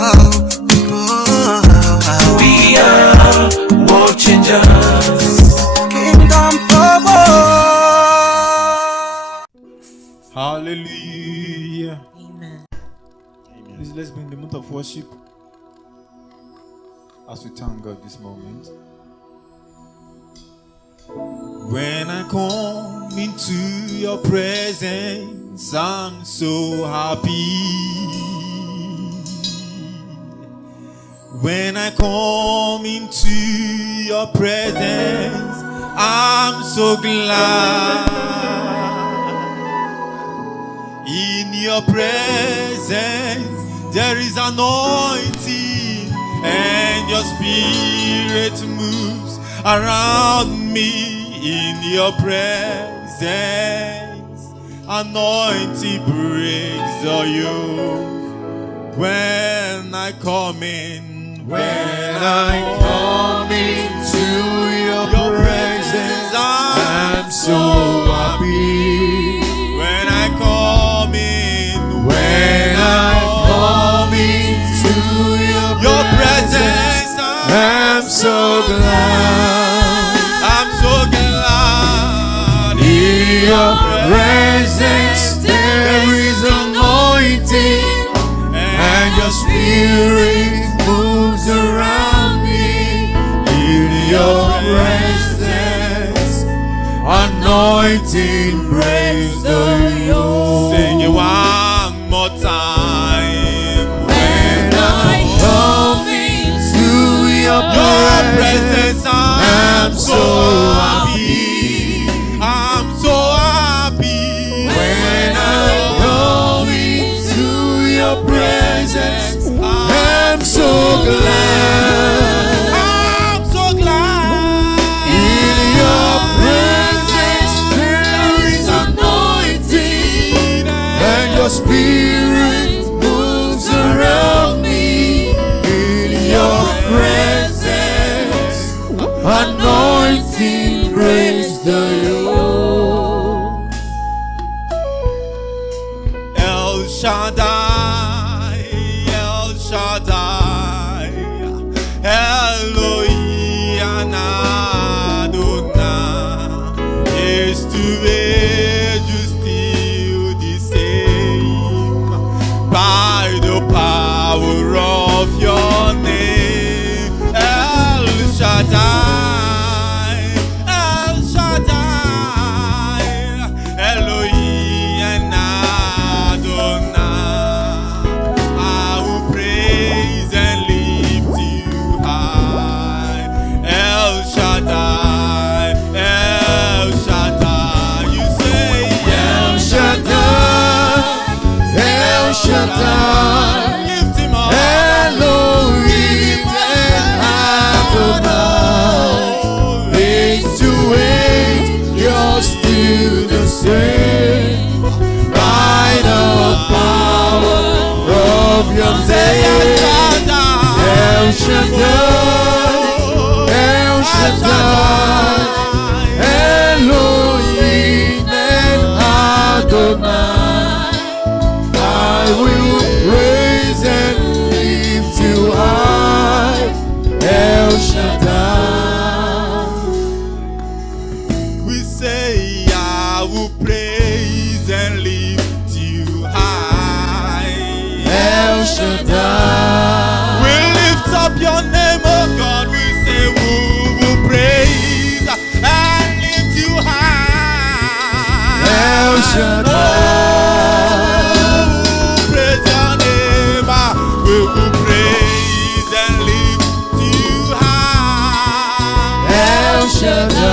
We are world changers. Kingdom power. Hallelujah. Amen. Please let's bring the moment of worship as we thank God this moment. When I come into your presence, I'm so happy. When I come into your presence, I'm so glad. In your presence, there is anointing, and your spirit moves around me. In your presence, anointing breaks the yoke. When I come in, when I come into your presence, I'm so happy. When I come in, when I come into your presence, I'm so glad. I'm so glad. In your presence there is anointing, and your spirit moves around me. In your presence, anointing breaks the yoke. Sing it one more time. When I come into your presence, I'm so happy. I'm so happy. When I come into your presence, I'm so glad. I'm so glad. In your presence there is anointing, and your spirit moves around me. In your presence, anointing breaks the yoke. El Shaddai, El Shaddai, Elohim Adonai. Is to age you still the same by the power of your name. El Shaddai, El Shaddai, Elohim Adonai. I will praise and lift you high. El Shaddai, El Shaddai. You say El Shaddai, El Shaddai. Lift him up. Elohim Adonai. Age to age, you're still the same by the power of your name. El Shaddai, El Shaddai, Elohim Adonai. I will praise and lift you high. El Shaddai. We say I will praise and lift you high. El Shaddai. We lift up your name, oh God. We say we will praise and lift you high. El Shaddai. Praise your name. We will praise and lift you high. El Shaddai.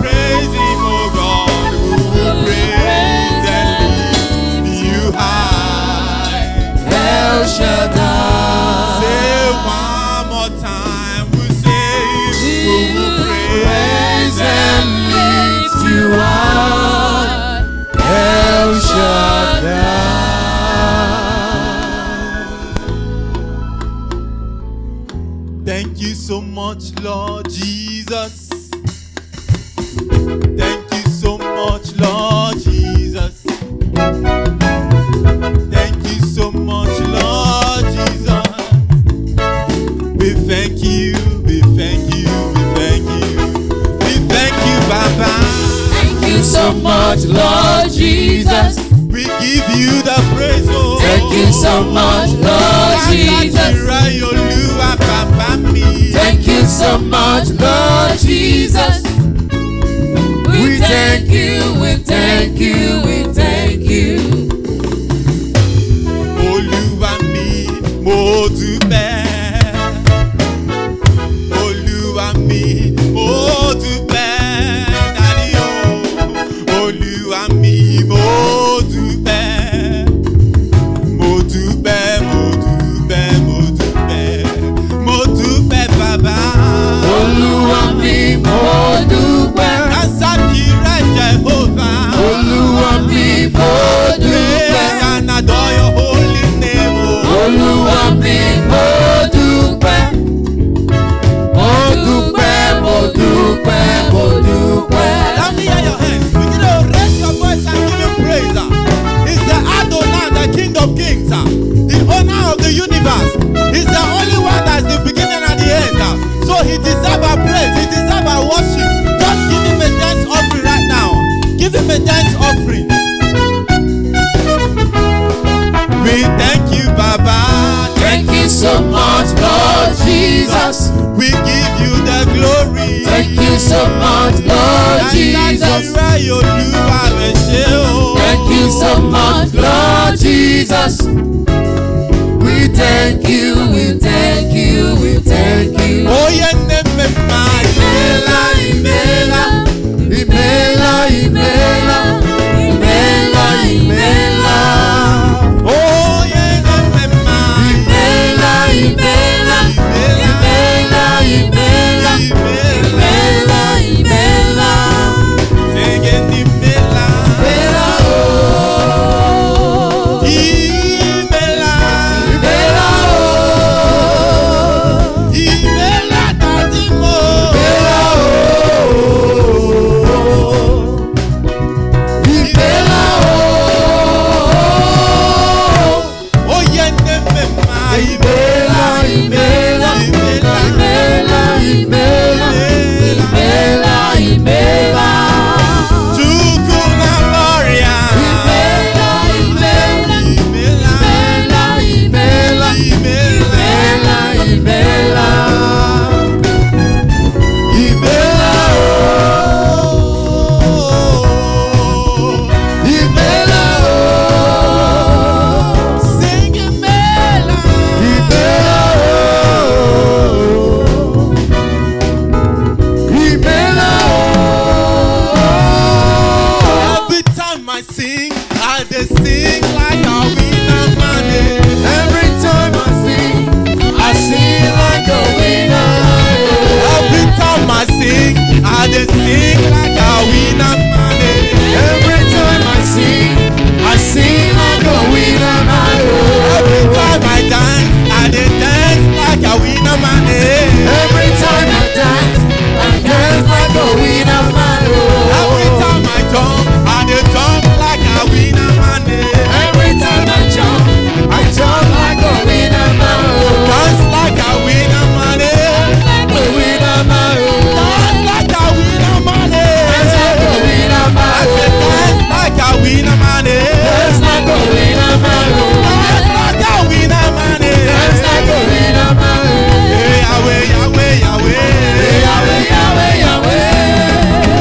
Praise him, oh God. We will praise and lift you high. El Shaddai. Say one more time. We say we will praise and lift you high. El Shaddai. Thank you so much, Lord Jesus. Thank you so much, Lord Jesus. Thank you so much. much, Lord Jesus. Thank you so much, Lord Jesus. We thank you, we thank you, we thank you. Olúwa mi, mo dúpẹ́. Olúwa mi, mo dúpẹ́. Daddy o. Olúwa mi, mo dúpẹ́. Mo dúpẹ́, mo dúpẹ́, mo dúpẹ́. Mo dúpẹ́ bàbá. Olúwa mi, mo dúpẹ́. Asaki rẹ̀ Jehovah. Olúwa mi, mo dúpẹ́. Praise and adore your holy name. Olúwa mi, mo dúpẹ́. Mo dúpẹ́, mo dúpẹ́, mo dúpẹ́. Let me hear your hands. Begin to raise your voice and give him praise. He's the Adonai, the King of Kings, the owner of the universe. He's the only one that's the beginning and the end. So he deserves our praise. He deserves our worship. Just give him a dance offering right now. Give him a dance offering. We thank you, Baba. Thank you so much, Lord Jesus. We give you the glory. Thank you so much, Lord Jesus. Thank you so much, Lord Jesus. We thank you, we thank you, we thank you. Oh, yeah, Imela, Imela, Imela, Imela, Imela, Imela. Oh, yeah, Imela, Imela, Imela, Imela, Imela, Imela. singing Imela. Imela, oh. Imela. Imela, oh. Imela, Daddy Mo. Imela, oh. Imela, oh. Oh, yeah, Imela, Imela, Imela. Imela, Imela, Imela, Imela. Chukuna Moria. Imela, Imela, Imela. Imela, Imela, Imela, Imela, Imela, oh. Sing Imela. Imela, oh. Imela, oh. Every time I sing, I just sing like a winner man. Every time I sing like a winner. Every time I sing, I just sing like a winner man. Every time I sing like a winner. Every time I dance, I just dance like a winner man. Every time I dance like a winner man. Every time I jump, I just jump like a winner man. Every time I jump like a winner man. Dance like a winner man. Like a winner man. Dance like a winner man. Dance like a winner man. I said dance like a winner man. Dance like a winner man. Dance like a winner man. Dance like a winner man. Hey, Yahweh, Yahweh, Yahweh. Yahweh, Yahweh, Yahweh.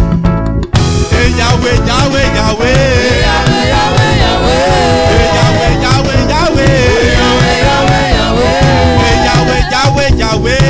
Hey, Yahweh, Yahweh, Yahweh. Yahweh, Yahweh, Yahweh. Hey, Yahweh, Yahweh, Yahweh. Yahweh, Yahweh, Yahweh. Hey, Yahweh, Yahweh, Yahweh.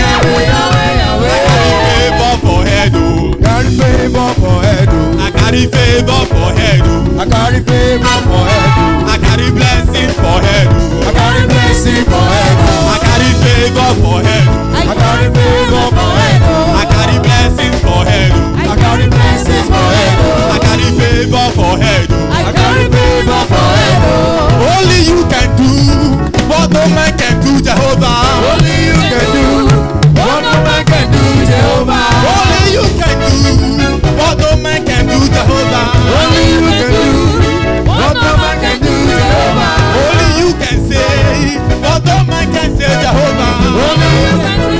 Yahweh, Yahweh, Yahweh. I carry favor for head, oh. Carry favor for head, oh. I carry favor for head, oh. I carry favor for head, oh. I carry blessing for head, oh. I carry blessing for head, oh. I carry favor for head, oh. I carry favor for head, oh. I carry blessing for head, oh. I carry blessings for head, oh. I carry favor for head, oh. I carry favor for head, oh. Only you can do what no man can do, Jehovah. Only you can do what no man can do, Jehovah. Only you can do what no man can do, Jehovah. Only you can do what no man can do, Jehovah. Only you can say what no man can say, Jehovah. Only you can do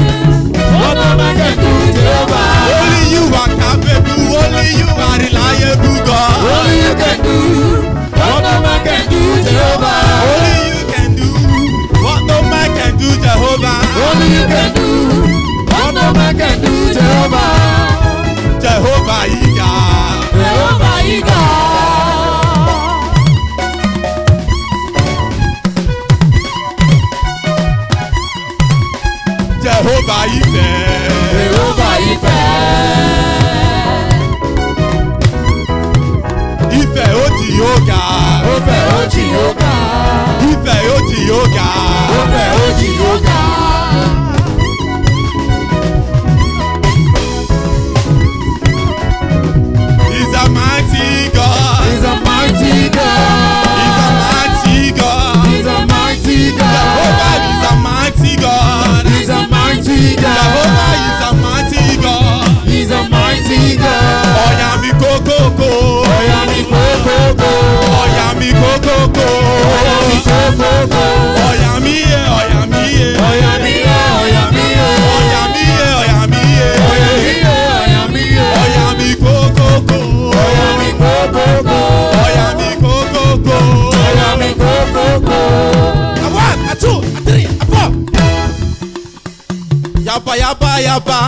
what no man can do, Jehovah. Only you are capable. Only you are reliable, God. Only you can do what no man can Ìfẹ́ òjì yóò ga. Ìfẹ́ òjì yóò ga. Ìfẹ́ òjì yóò ga. He's a mighty God. He's a mighty God. He's a mighty God. He's a mighty Jehovah God. is a mighty God. He's a mighty Jehovah is God. a mighty God. He's a mighty God. Ọ̀yà mi kókókó. Ọ̀yà mi kókókó. Ọ̀yà mi kókókó. Ọ̀yà mi kókókó. Ọ̀yà mi yẹ, ọ̀yà mi yẹ. Ọ̀yà mi yẹ, ọ̀yà mi yẹ. Ọ̀yà mi yẹ, ọ̀yà mi yẹ. Ọ̀yà mi yẹ, ọ̀yà mi yẹ. Ọ̀yà mi kókókó. Ọ̀yà mi kókókó. Ọ̀yà mi kókókó. Ọ̀yà mi kókókó. A one, a two, a three, a four. Yaba yaba yaba.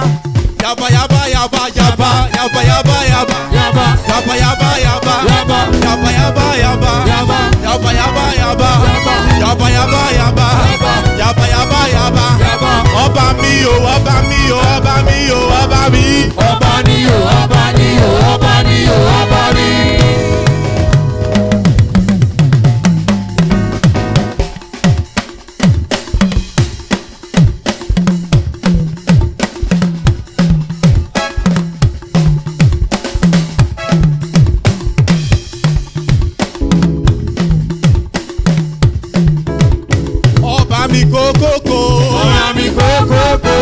Yaba yaba yaba yaba. Yaba yaba yaba. Yaba. Yaba yaba yaba. Yaba. Yaba yaba yaba. Yaba. Yaba yaba yaba. Yaba. Yaba yaba yaba. Yaba. Yaba yaba yaba. Yaba. Ọba mi o, ọba mi o, ọba mi o, ọba mi. Ọba ni o, ọba ni o, ọba ni o, ọba ni. Ọba mi kókókó. Ọ̀yà mi kókókó.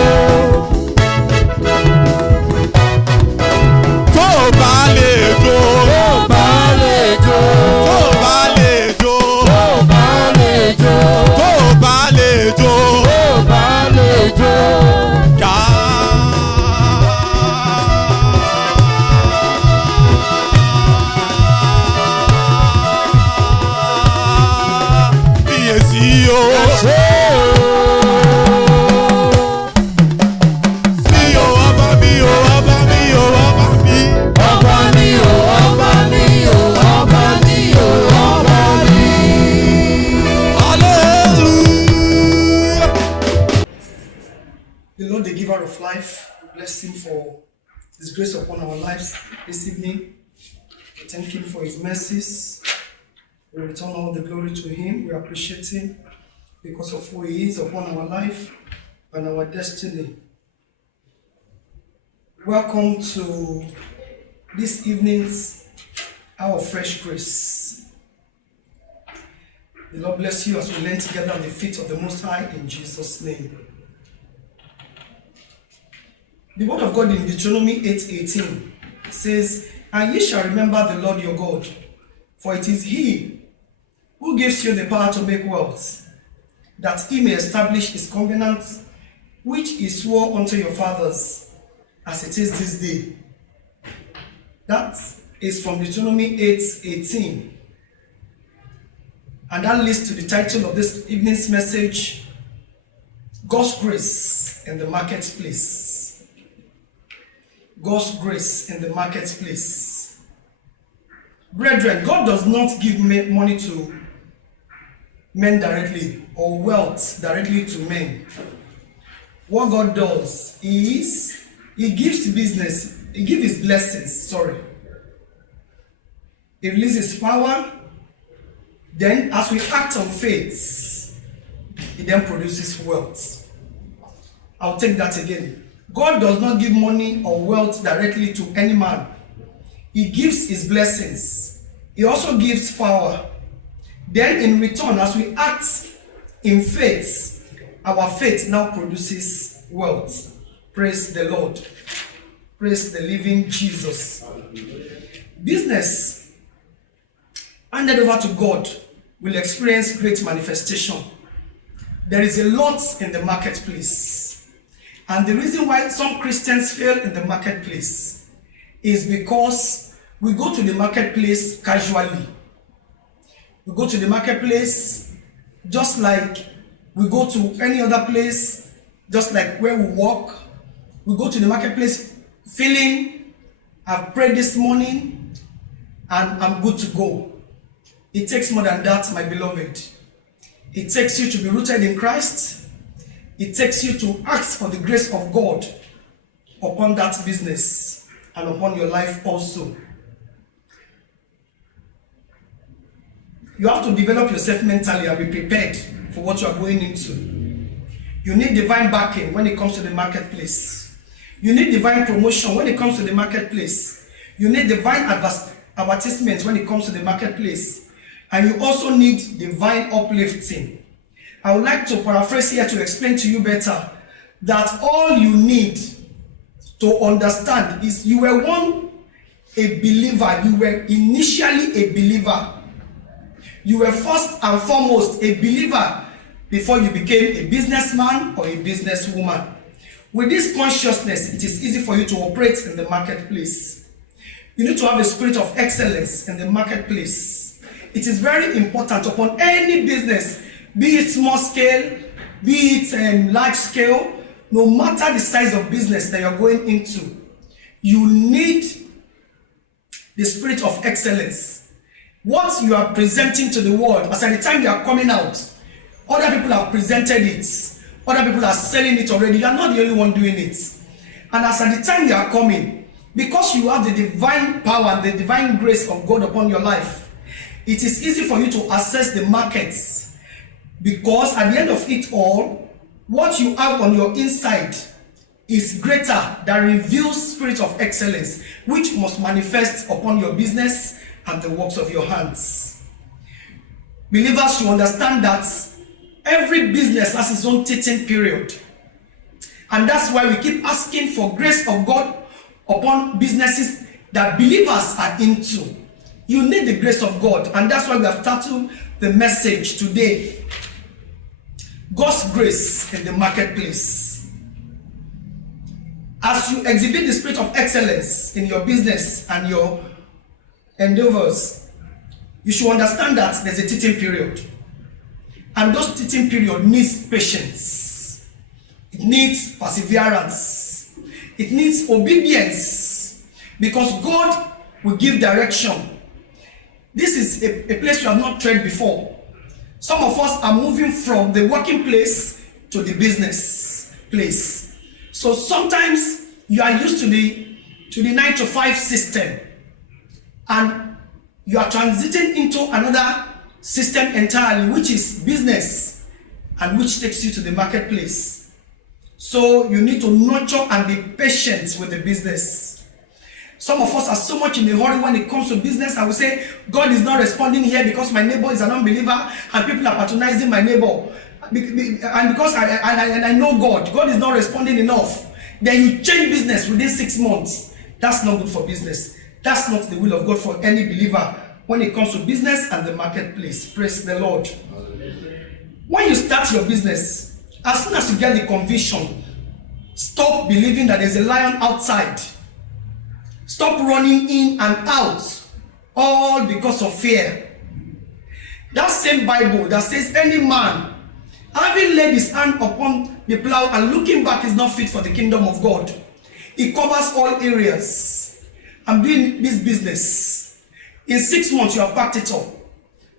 Tó o bá lè jó. Tó bá lè jó. Tó o bá lè jó. Tó bá lè jó. Tó o bá lè jó. Tó bá lè jó. Ká. Fiyèsí o. Ṣé Sí o, ọba mi o, ọba mi o, ọba mi. ọba ni o, ọba ni o, ọba ni o, ọba ni. Hallelujah. The Lord, the giver of life, we bless Him for His grace upon our lives this evening. We thank Him for His mercies. We return all the glory to Him. We appreciate Him because of who He is upon our life and our destiny. Welcome to this evening's hour of fresh grace. The Lord bless you as we learn together at the feet of the Most High in Jesus' name. The word of God in Deuteronomy 8:18 says, "And ye shall remember the Lord your God, for it is He who gives you the power to make wealth, that He may establish His covenant, which He swore unto your fathers, as it is this day." That is from Deuteronomy 8:18. And that leads to the title of this evening's message, God's Grace in the Marketplace. God's grace in the marketplace. Brethren, God does not give money to men directly or wealth directly to men. What God does is He gives business, He gives His blessings, He releases power, then as we act on faith, He then produces wealth. I'll take that again. God does not give money or wealth directly to any man. He gives His blessings. He also gives power. Then in return, as we act in faith, our faith now produces wealth. Praise the Lord. Praise the living Jesus. Business handed over to God will experience great manifestation. There is a lot in the marketplace. And the reason why some Christians fail in the marketplace is because we go to the marketplace casually. We go to the marketplace just like we go to any other place, just like where we walk. We go to the marketplace feeling, I've prayed this morning and I'm good to go. It takes more than that, my beloved. It takes you to be rooted in Christ. It takes you to ask for the grace of God upon that business and upon your life also. you have to develop yourself mentally and be prepared for what you are going into. You need divine backing when it comes to the marketplace. You need divine promotion when it comes to the marketplace. You need divine advertisement when it comes to the marketplace. And you also need divine uplifting. I would like to paraphrase here to explain to you better that all you need to understand is you were a believer. You were initially a believer. You were first and foremost a believer before you became a businessman or a businesswoman. With this consciousness, it is easy for you to operate in the marketplace. You need to have a spirit of excellence in the marketplace. It is very important upon any business, be it small scale, be it large scale, no matter the size of business that you're going into, you need the spirit of excellence. What you are presenting to the world, as at the time you are coming out, other people have presented it, other people are selling it already. You are not the only one doing it. And as at the time you are coming, because you have the divine power, the divine grace of God upon your life, it is easy for you to access the markets, because at the end of it all, what you have on your inside is greater, that reveals spirit of excellence, which must manifest upon your business and the works of your hands. Believers should understand that every business has its own teaching period. And that's why we keep asking for grace of God upon businesses that believers are into. You need the grace of God, and that's why we have titled the message today, God's grace in the marketplace. As you exhibit the spirit of excellence in your business and your endeavors, you should understand that there's a teaching period. And those teaching period needs patience. It needs perseverance. It needs obedience. Because God will give direction. This is a place you have not tread before. Some of us are moving from the working place to the business place. So sometimes you are used to the 9 to 5 system, and you are transiting into another system entirely, which is business, and which takes you to the marketplace. So you need to nurture and be patient with the business. Some of us are so much in a hurry when it comes to business, and we say, God is not responding here because my neighbor is an unbeliever and people are patronizing my neighbor. And because I know God is not responding enough. Then you change business within 6 months. That's not good for business. That's not the will of God for any believer when it comes to business and the marketplace. Praise the Lord. When you start your business, as soon as you get the conviction, stop believing that there's a lion outside. Stop running in and out, all because of fear. That same Bible that says any man having laid his hand upon the plow and looking back is not fit for the kingdom of God. It covers all areas. I'm doing this business. In 6 months, you have packed it up.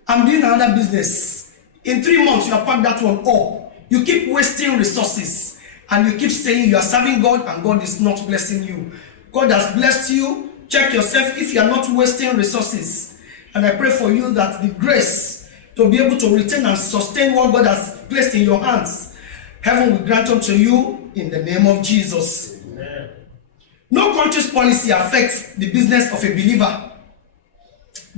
I'm doing another business. In 3 months, you have packed that one up. You keep wasting resources, and you keep saying you are serving God and God is not blessing you. God has blessed you. Check yourself if you are not wasting resources. And I pray for you that the grace to be able to retain and sustain what God has placed in your hands, heaven will grant unto you in the name of Jesus. Amen. No country's policy affects the business of a believer.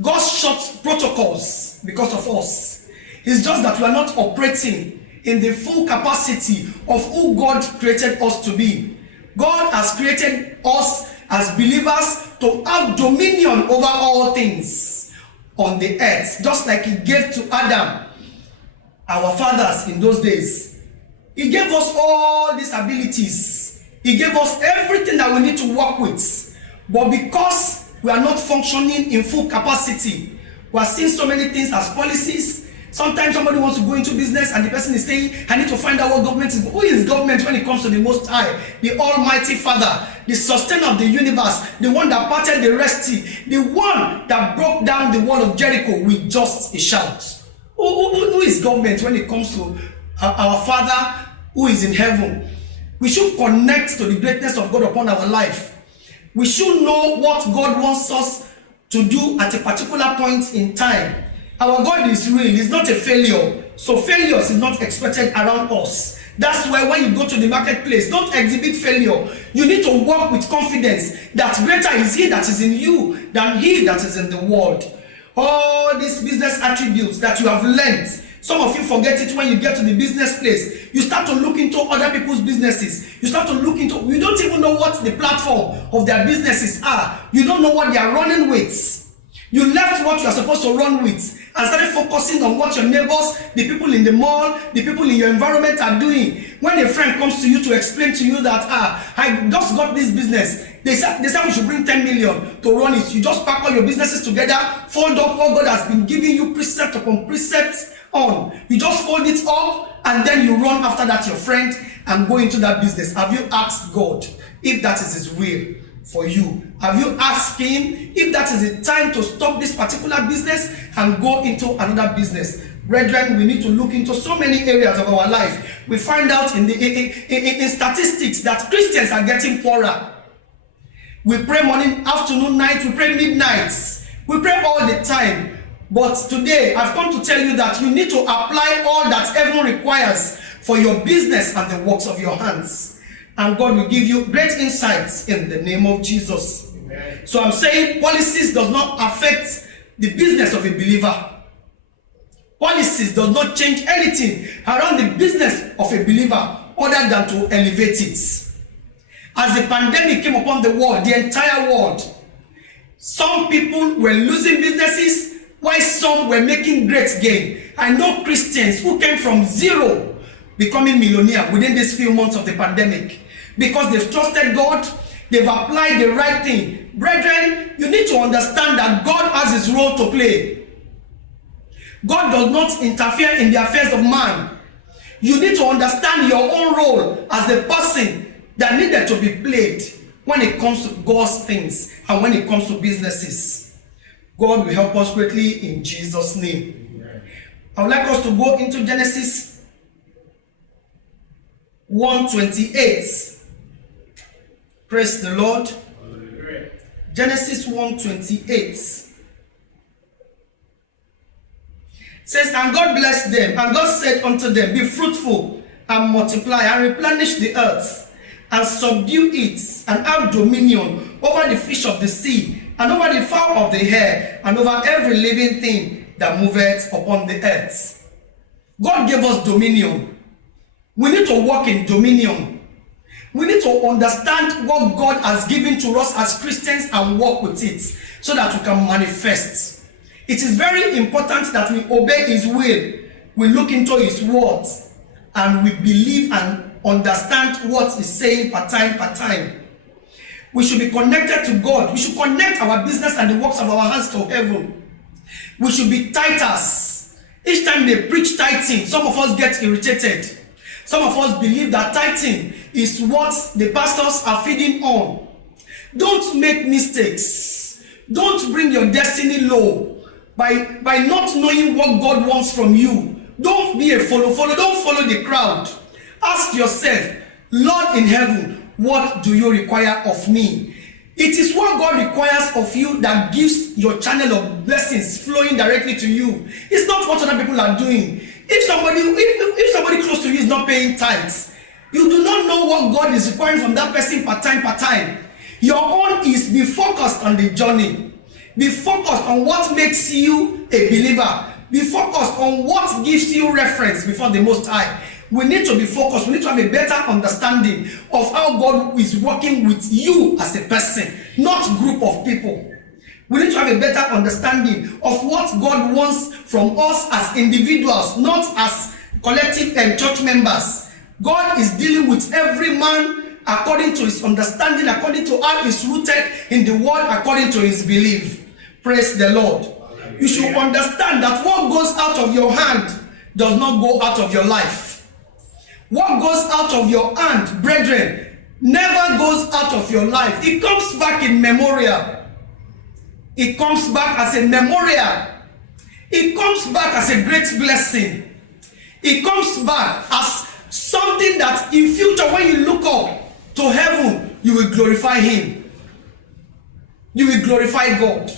God shuts protocols because of us. It's just that we are not operating in the full capacity of who God created us to be. God has created us as believers to have dominion over all things on the earth, just like He gave to Adam, our fathers in those days. He gave us all these abilities. He gave us everything that we need to work with. But because we are not functioning in full capacity, we are seeing so many things as policies. Sometimes somebody wants to go into business and the person is saying, I need to find out what government is. Who is government when it comes to the Most High, the Almighty Father, the sustainer of the universe, the one that parted the Red Sea, the one that broke down the wall of Jericho with just a shout? Who is government when it comes to our Father who is in heaven? We should connect to the greatness of God upon our life. We should know what God wants us to do at a particular point in time. Our God is real. He's not a failure. So failures is not expected around us. That's why when you go to the marketplace, don't exhibit failure. You need to walk with confidence that greater is he that is in you than he that is in the world. All these business attributes that you have learned, some of you forget it when you get to the business place. You start to look into other people's businesses. You start to look into, you don't even know what the platform of their businesses are. You don't know what they are running with. You left what you are supposed to run with and started focusing on what your neighbors, the people in the mall, the people in your environment are doing. When a friend comes to you to explain to you that, I just got this business, they said we should bring 10 million to run it. You just pack all your businesses together, fold up what God has been giving you precept upon precept on. You just fold it up and then you run after that your friend and go into that business. Have you asked God if that is his will for you? Have you asked him if that is the time to stop this particular business and go into another business? Brethren, we need to look into so many areas of our life. We find out in statistics that Christians are getting poorer. We pray morning, afternoon, night, we pray midnights. We pray all the time. But today, I've come to tell you that you need to apply all that heaven requires for your business and the works of your hands. And God will give you great insights in the name of Jesus. Amen. So I'm saying policies does not affect the business of a believer. Policies does not change anything around the business of a believer other than to elevate it. As the pandemic came upon the world, the entire world, some people were losing businesses while some were making great gain. I know Christians who came from zero becoming millionaire within these few months of the pandemic because they've trusted God, they've applied the right thing. Brethren, you need to understand that God has his role to play. God does not interfere in the affairs of man. You need to understand your own role as the person that needed to be played when it comes to God's things and when it comes to businesses. God will help us greatly in Jesus' name. Amen. I would like us to go into Genesis 1:28. Praise the Lord. Amen. Genesis 1:28 says, and God blessed them, and God said unto them, be fruitful and multiply and replenish the earth and subdue it and have dominion over the fish of the sea and over the fowl of the air and over every living thing that moveth upon the earth. God gave us dominion. We need to walk in dominion. We need to understand what God has given to us as Christians and work with it so that we can manifest. It is very important that we obey his will. We look into his words and we believe and understand what he's saying per time. We should be connected to God. We should connect our business and the works of our hands to heaven. We should be tithers. Each time they preach tithing, some of us get irritated. Some of us believe that tithing is what the pastors are feeding on. Don't make mistakes. Don't bring your destiny low by not knowing what God wants from you. Don't be a follow. Don't follow the crowd. Ask yourself, Lord in heaven, what do you require of me? It is what God requires of you that gives your channel of blessings flowing directly to you. It's not what other people are doing. If somebody close to you is not paying tithes, you do not know what God is requiring from that person per time. Your own is be focused on the journey. Be focused on what makes you a believer. Be focused on what gives you reference before the Most High. We need to be focused. We need to have a better understanding of how God is working with you as a person, not a group of people. We need to have a better understanding of what God wants from us as individuals, not as collective and church members. God is dealing with every man according to his understanding, according to how he's rooted in the word, according to his belief. Praise the Lord. You should understand that what goes out of your hand does not go out of your life. What goes out of your hand, brethren, never goes out of your life. It comes back in memorial. It comes back as a memorial. It comes back as a great blessing. It comes back as something that in future when you look up to heaven, you will glorify him. You will glorify God.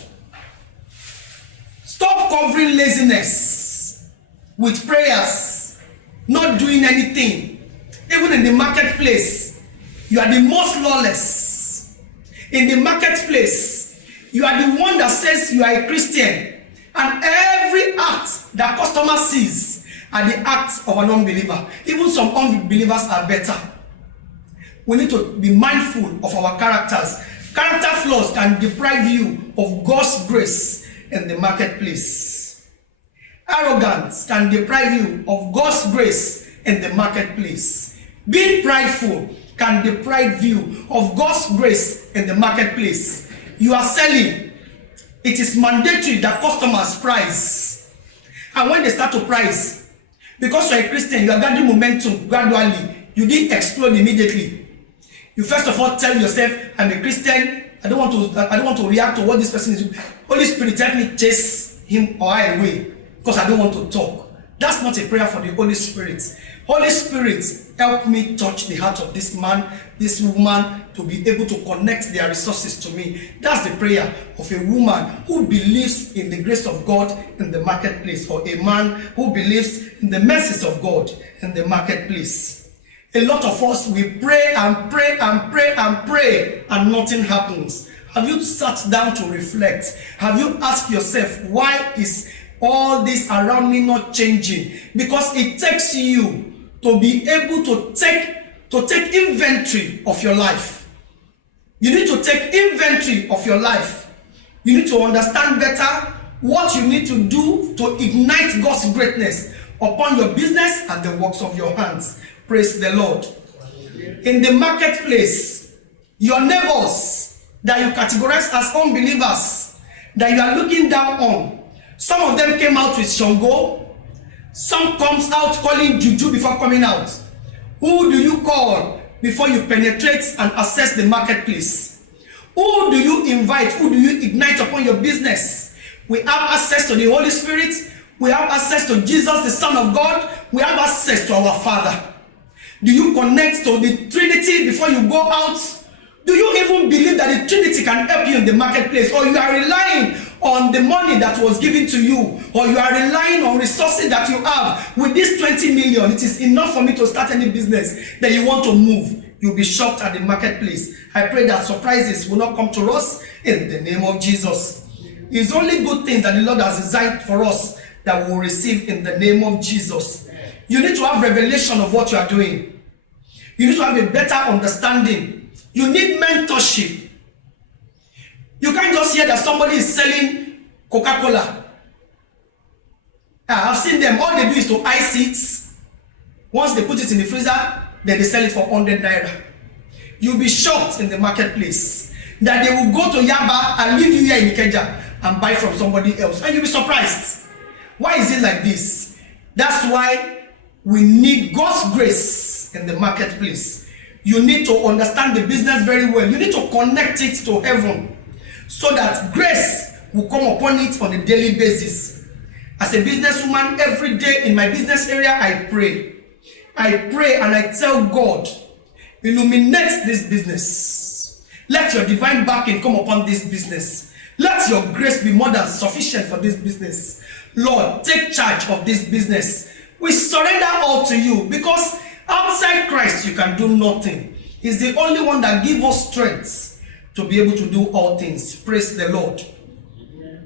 Stop covering laziness with prayers, not doing anything. Even in the marketplace, you are the most lawless. In the marketplace, you are the one that says you are a Christian, and every act that customer sees are the acts of an unbeliever. Even some unbelievers are better. We need to be mindful of our characters. Character flaws can deprive you of God's grace in the marketplace. Arrogance can deprive you of God's grace in the marketplace. Being prideful can deprive you of God's grace in the marketplace. You are selling. It is mandatory that customers price. And when they start to price, because you are a Christian, you are gathering momentum gradually. You didn't explode immediately. You first of all tell yourself, I'm a Christian. I don't want to react to what this person is doing. Holy Spirit, help me chase him or her away because I don't want to talk. That's not a prayer for the Holy Spirit. Holy Spirit, help me touch the heart of this man, this woman, to be able to connect their resources to me. That's the prayer of a woman who believes in the grace of God in the marketplace, or a man who believes in the mercies of God in the marketplace. A lot of us, we pray and pray and pray and pray and nothing happens. Have you sat down to reflect? Have you asked yourself, why is all this around me not changing? Because it takes you to be able to take inventory of your life. You need to take inventory of your life. You need to understand better what you need to do to ignite God's greatness upon your business and the works of your hands. Praise the Lord. In the marketplace, your neighbors that you categorize as unbelievers, that you are looking down on, some of them came out with Shango, some comes out calling Juju before coming out. Who do you call before you penetrate and assess the marketplace? Who do you invite? Who do you ignite upon your business? We have access to the Holy Spirit. We have access to Jesus, the Son of God. We have access to our Father. Do you connect to the Trinity before you go out? Do you even believe that the Trinity can help you in the marketplace? Or you are relying on the money that was given to you? Or you are relying on resources that you have? With this 20 million, it is enough for me to start any business that you want to move. You'll be shocked at the marketplace. I pray that surprises will not come to us in the name of Jesus. It's only good things that the Lord has designed for us that we will receive in the name of Jesus. You need to have revelation of what you are doing. You need to have a better understanding. You need mentorship. You can't just hear that somebody is selling Coca-Cola. I've seen them. All they do is to ice it. Once they put it in the freezer, then they sell it for 100 naira. You'll be shocked in the marketplace that they will go to Yaba and leave you here in Ikeja and buy from somebody else. And you'll be surprised. Why is it like this? That's why we need God's grace in the marketplace. You need to understand the business very well. You need to connect it to heaven so that grace will come upon it on a daily basis. As a businesswoman, every day in my business area, I pray. I pray and I tell God, illuminate this business. Let your divine backing come upon this business. Let your grace be more than sufficient for this business. Lord, take charge of this business. We surrender all to you, because outside Christ you can do nothing. He's the only one that gives us strength to be able to do all things. Praise the Lord.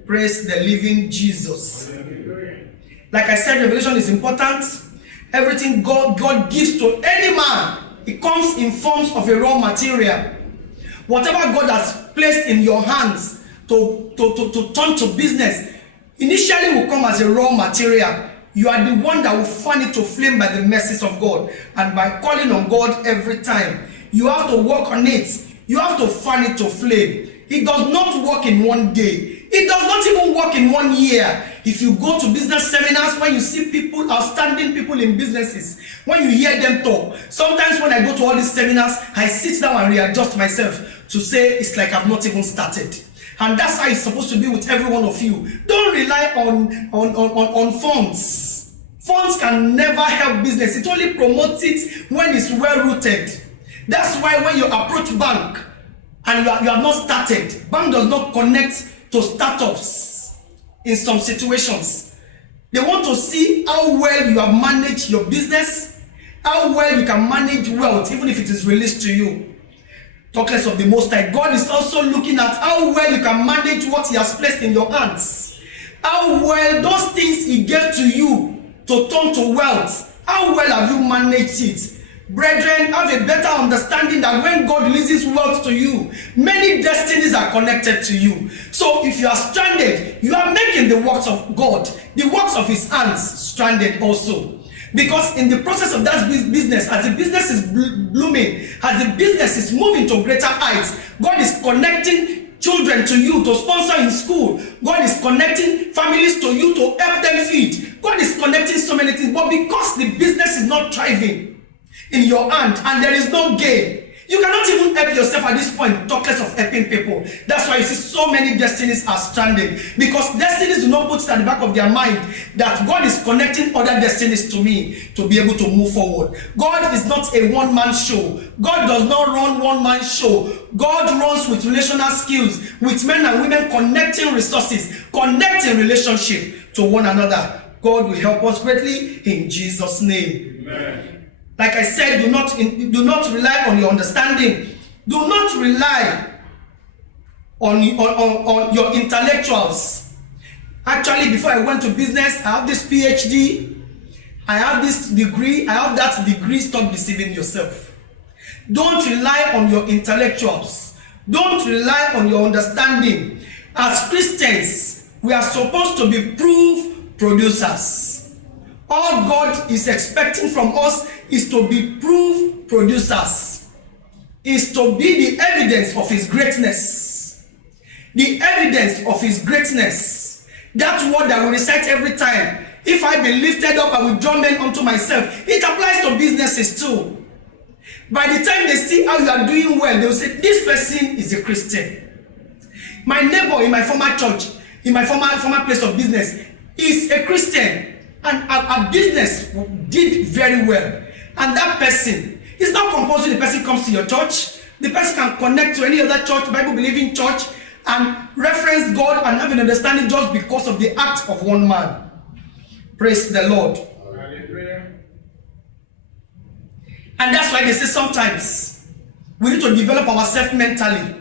Praise the living Jesus. Like I said, revelation is important. Everything God gives to any man, it comes in forms of a raw material. Whatever God has placed in your hands to turn to business, initially will come as a raw material. You are the one that will fan it to flame by the mercies of God and by calling on God every time. You have to work on it. You have to fan it to flame. It does not work in one day. It does not even work in 1 year. If you go to business seminars, when you see people, outstanding people in businesses, when you hear them talk, sometimes when I go to all these seminars, I sit down and readjust myself to say it's like I've not even started. And that's how it's supposed to be with every one of you. Don't rely on funds. Funds can never help business. It only promotes it when it's well rooted. That's why when you approach bank and you have not started, bank does not connect to startups. in some situations. They want to see how well you have managed your business, how well you can manage wealth, even if it is released to you. Talk less of the Most High. God is also looking at how well you can manage what He has placed in your hands. How well those things He gave to you to turn to wealth, how well have you managed it? Brethren, have a better understanding that when God releases wealth to you, many destinies are connected to you. So if you are stranded, you are making the works of God, the works of His hands, stranded also. Because in the process of that business, as the business is blooming, as the business is moving to greater heights, God is connecting children to you to sponsor in school. God is connecting families to you to help them feed. God is connecting so many things. But because the business is not thriving in your hand and there is no gain, you cannot even help yourself at this point, talk less of helping people. That's why you see so many destinies are stranded, because destinies do not put it at the back of their mind that God is connecting other destinies to me to be able to move forward. God is not a one-man show. God does not run one-man show. God runs with relational skills, with men and women connecting resources, connecting relationship to one another. God will help us greatly in Jesus' name. Amen. Like I said, do not rely on your understanding. Do not rely on your intellectuals. Actually, before I went to business, I have this PhD, I have this degree, I have that degree. Stop deceiving yourself. Don't rely on your intellectuals. Don't rely on your understanding. As Christians, we are supposed to be proof producers. All God is expecting from us is to be proof producers, is to be the evidence of His greatness. The evidence of His greatness. That word that we recite every time. If I be lifted up, I will draw men unto myself. It applies to businesses too. By the time they see how you are doing well, they will say, this person is a Christian. My neighbor in my former church, in my former place of business, is a Christian. And our business did very well. And that person, it's not compulsory the person comes to your church. The person can connect to any other church, Bible-believing church, and reference God and have an understanding just because of the act of one man. Praise the Lord. And that's why they say sometimes we need to develop ourselves mentally.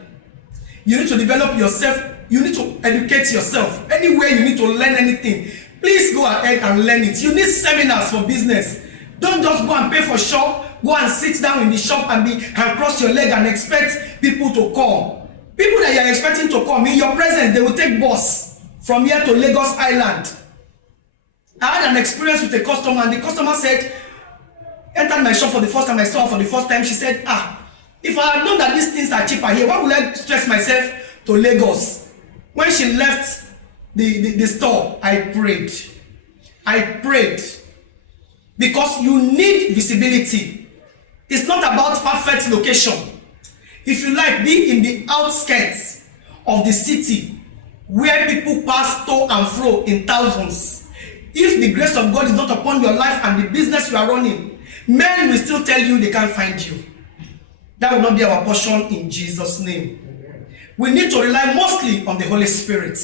You need to develop yourself. You need to educate yourself. Anywhere you need to learn anything, please go ahead and learn it. You need seminars for business. Don't just go and pay for shop. Go and sit down in the shop and cross your leg and expect people to come. People that you are expecting to come, in your presence, they will take bus from here to Lagos Island. I had an experience with a customer, and the customer said, entered my shop for the first time, I saw her for the first time. She said, if I had known that these things are cheaper here, why would I stress myself to Lagos? When she left the store, I prayed. Because you need visibility. It's not about perfect location. If you like, be in the outskirts of the city where people pass to and fro in thousands. If the grace of God is not upon your life and the business you are running, men will still tell you they can't find you. That will not be our portion in Jesus' name. We need to rely mostly on the Holy Spirit.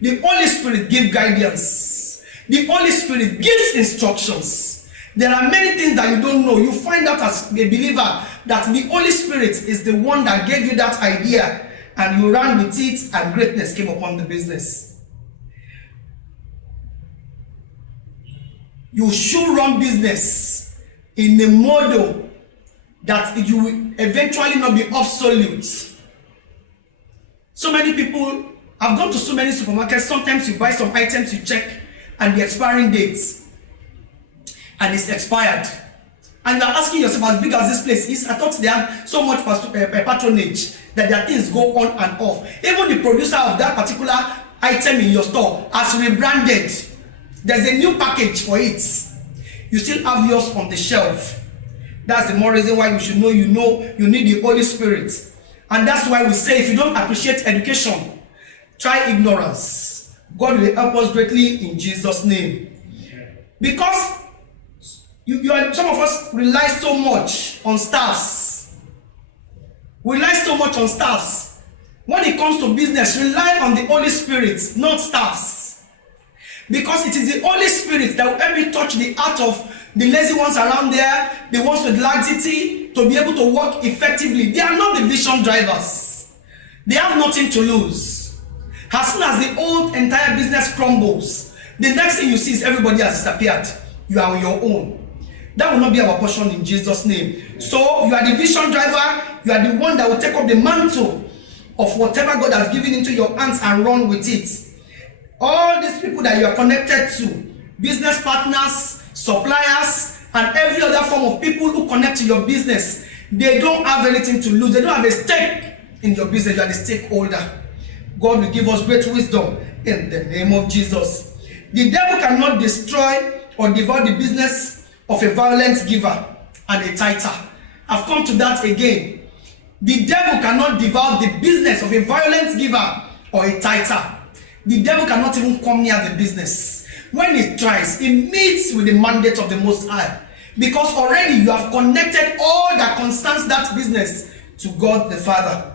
The Holy Spirit gives guidance. The Holy Spirit gives instructions. There are many things that you don't know. You find out as a believer that the Holy Spirit is the one that gave you that idea, and you ran with it, and greatness came upon the business. You should run business in a model that you will eventually not be obsolete. So many people have gone to so many supermarkets. Sometimes you buy some items, you check, and the expiring dates, and it's expired. And you're asking yourself, as big as this place is, I thought they have so much patronage that their things go on and off. Even the producer of that particular item in your store has rebranded. There's a new package for it. You still have yours on the shelf. That's the more reason why you should know you need the Holy Spirit. And that's why we say, if you don't appreciate education, try ignorance. God will help us greatly in Jesus' name. Because some of us rely so much on staffs. We rely so much on staffs. When it comes to business, rely on the Holy Spirit, not staffs. Because it is the Holy Spirit that will help you touch the heart of the lazy ones around there, the ones with laxity, to be able to work effectively. They are not the vision drivers. They have nothing to lose. As soon as the old entire business crumbles, the next thing you see is everybody has disappeared. You are on your own. That will not be our portion in Jesus' name. So you are the vision driver. You are the one that will take up the mantle of whatever God has given into your hands and run with it. All these people that you are connected to, business partners, suppliers, and every other form of people who connect to your business, they don't have anything to lose. They don't have a stake in your business. You are the stakeholder. God will give us great wisdom in the name of Jesus. The devil cannot destroy or devour the business of a violent giver and a tither. I've come to that again. The devil cannot devour the business of a violent giver or a tither. The devil cannot even come near the business. When he tries, he meets with the mandate of the Most High. Because already you have connected all that concerns that business to God the Father.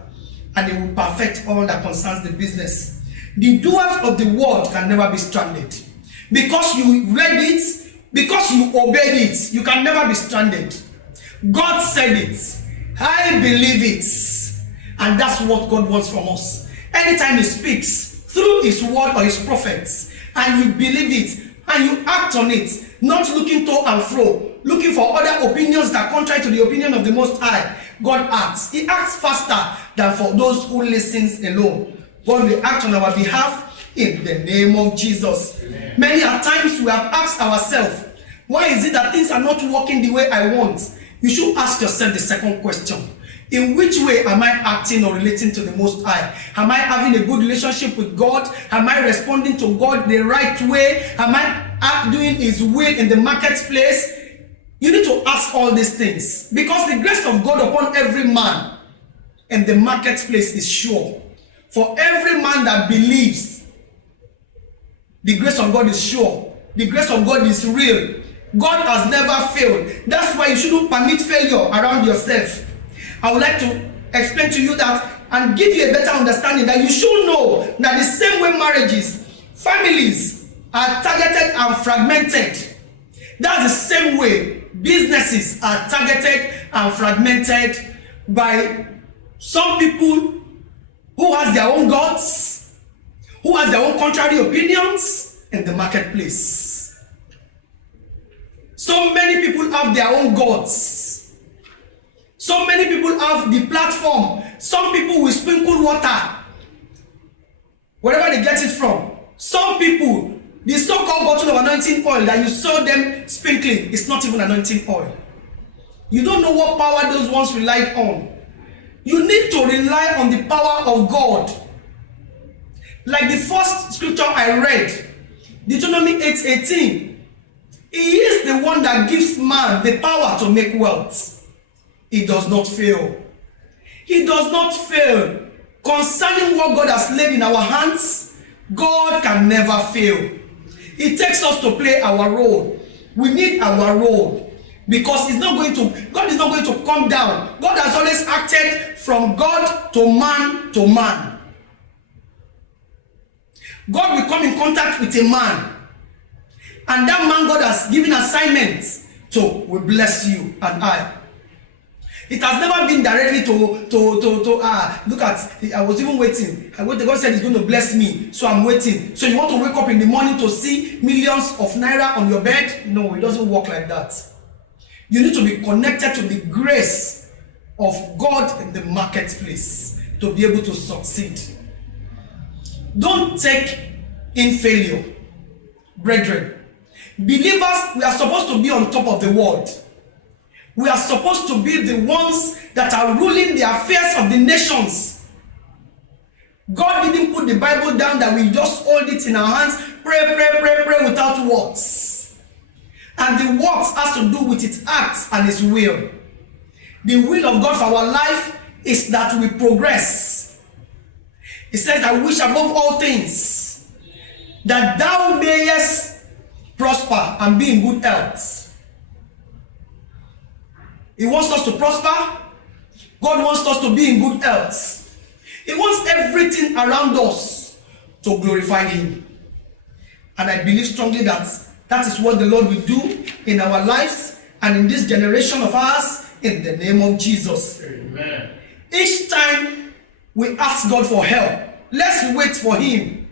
And he will perfect all that concerns the business. The doers of the word can never be stranded. Because you read it, because you obeyed it, you can never be stranded. God said it. I believe it. And that's what God wants from us. Anytime he speaks through his word or his prophets, and you believe it, and you act on it, not looking to and fro, looking for other opinions that are contrary to the opinion of the Most High, God acts. He acts faster than for those who listen alone. God will act on our behalf in the name of Jesus. Amen. Many a times we have asked ourselves, why is it that things are not working the way I want? You should ask yourself the second question. In which way am I acting or relating to the Most High? Am I having a good relationship with God? Am I responding to God the right way? Am I doing his will in the marketplace? You need to ask all these things. Because the grace of God upon every man in the marketplace is sure. For every man that believes, the grace of God is sure. The grace of God is real. God has never failed. That's why you shouldn't permit failure around yourself. I would like to explain to you that and give you a better understanding that you should know that the same way marriages, families are targeted and fragmented, that's the same way businesses are targeted and fragmented by some people who has their own gods, who has their own contrary opinions in the marketplace. So many people have their own gods. So many people have the platform. Some people will sprinkle water wherever they get it from. Some people, the so-called bottle of anointing oil that you saw them sprinkling, it's not even anointing oil. You don't know what power those ones relied on. You need to rely on the power of God. Like the first scripture I read, Deuteronomy 8:18. He is the one that gives man the power to make wealth. He does not fail. He does not fail. Concerning what God has laid in our hands, God can never fail. It takes us to play our role. We need our role. Because God is not going to come down. God has always acted from God to man to man. God will come in contact with a man. And that man God has given assignments to will bless you and I. It has never been directly look at, I was even waiting. God said he's going to bless me, so I'm waiting. So you want to wake up in the morning to see millions of naira on your bed? No, it doesn't work like that. You need to be connected to the grace of God in the marketplace to be able to succeed. Don't take in failure. Brethren, believers, we are supposed to be on top of the world. We are supposed to be the ones that are ruling the affairs of the nations. God didn't put the Bible down that we just hold it in our hands, pray without words. And the works has to do with its acts and its will. The will of God for our life is that we progress. It says, I wish above all things that thou mayest prosper and be in good health. He wants us to prosper. God wants us to be in good health. He wants everything around us to glorify Him. And I believe strongly that that is what the Lord will do in our lives and in this generation of ours, in the name of Jesus. Amen. Each time we ask God for help, let's wait for him.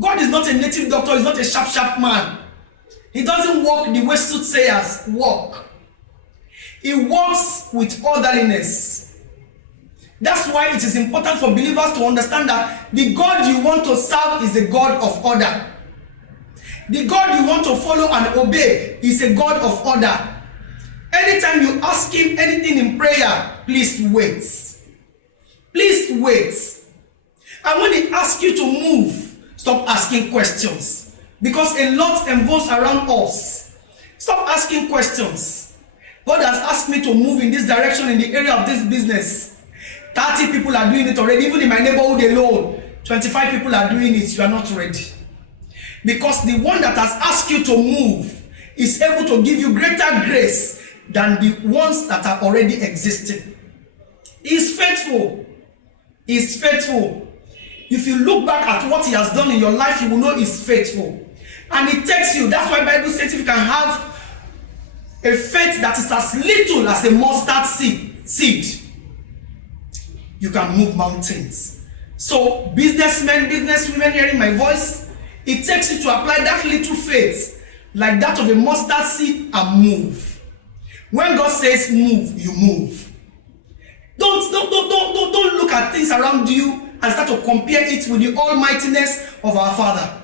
God is not a native doctor, he's not a sharp man. He doesn't walk the way soothsayers walk. He walks with orderliness. That's why it is important for believers to understand that the God you want to serve is a God of order. The God you want to follow and obey is a God of order. Anytime you ask him anything in prayer, please wait. Please wait. And when he asks you to move, stop asking questions. Because a lot involves around us. Stop asking questions. God has asked me to move in this direction in the area of this business. 30 people are doing it already. Even in my neighborhood alone, 25 people are doing it. You are not ready. Because the one that has asked you to move is able to give you greater grace than the ones that are already existing. He is faithful. He is faithful. If you look back at what he has done in your life, you will know he's faithful. And it takes you. That's why the Bible says if you can have a faith that is as little as a mustard seed, you can move mountains. So businessmen, businesswomen hearing my voice, it takes you to apply that little faith like that of a mustard seed and move. When God says move, you move. Don't look at things around you and start to compare it with the almightiness of our Father.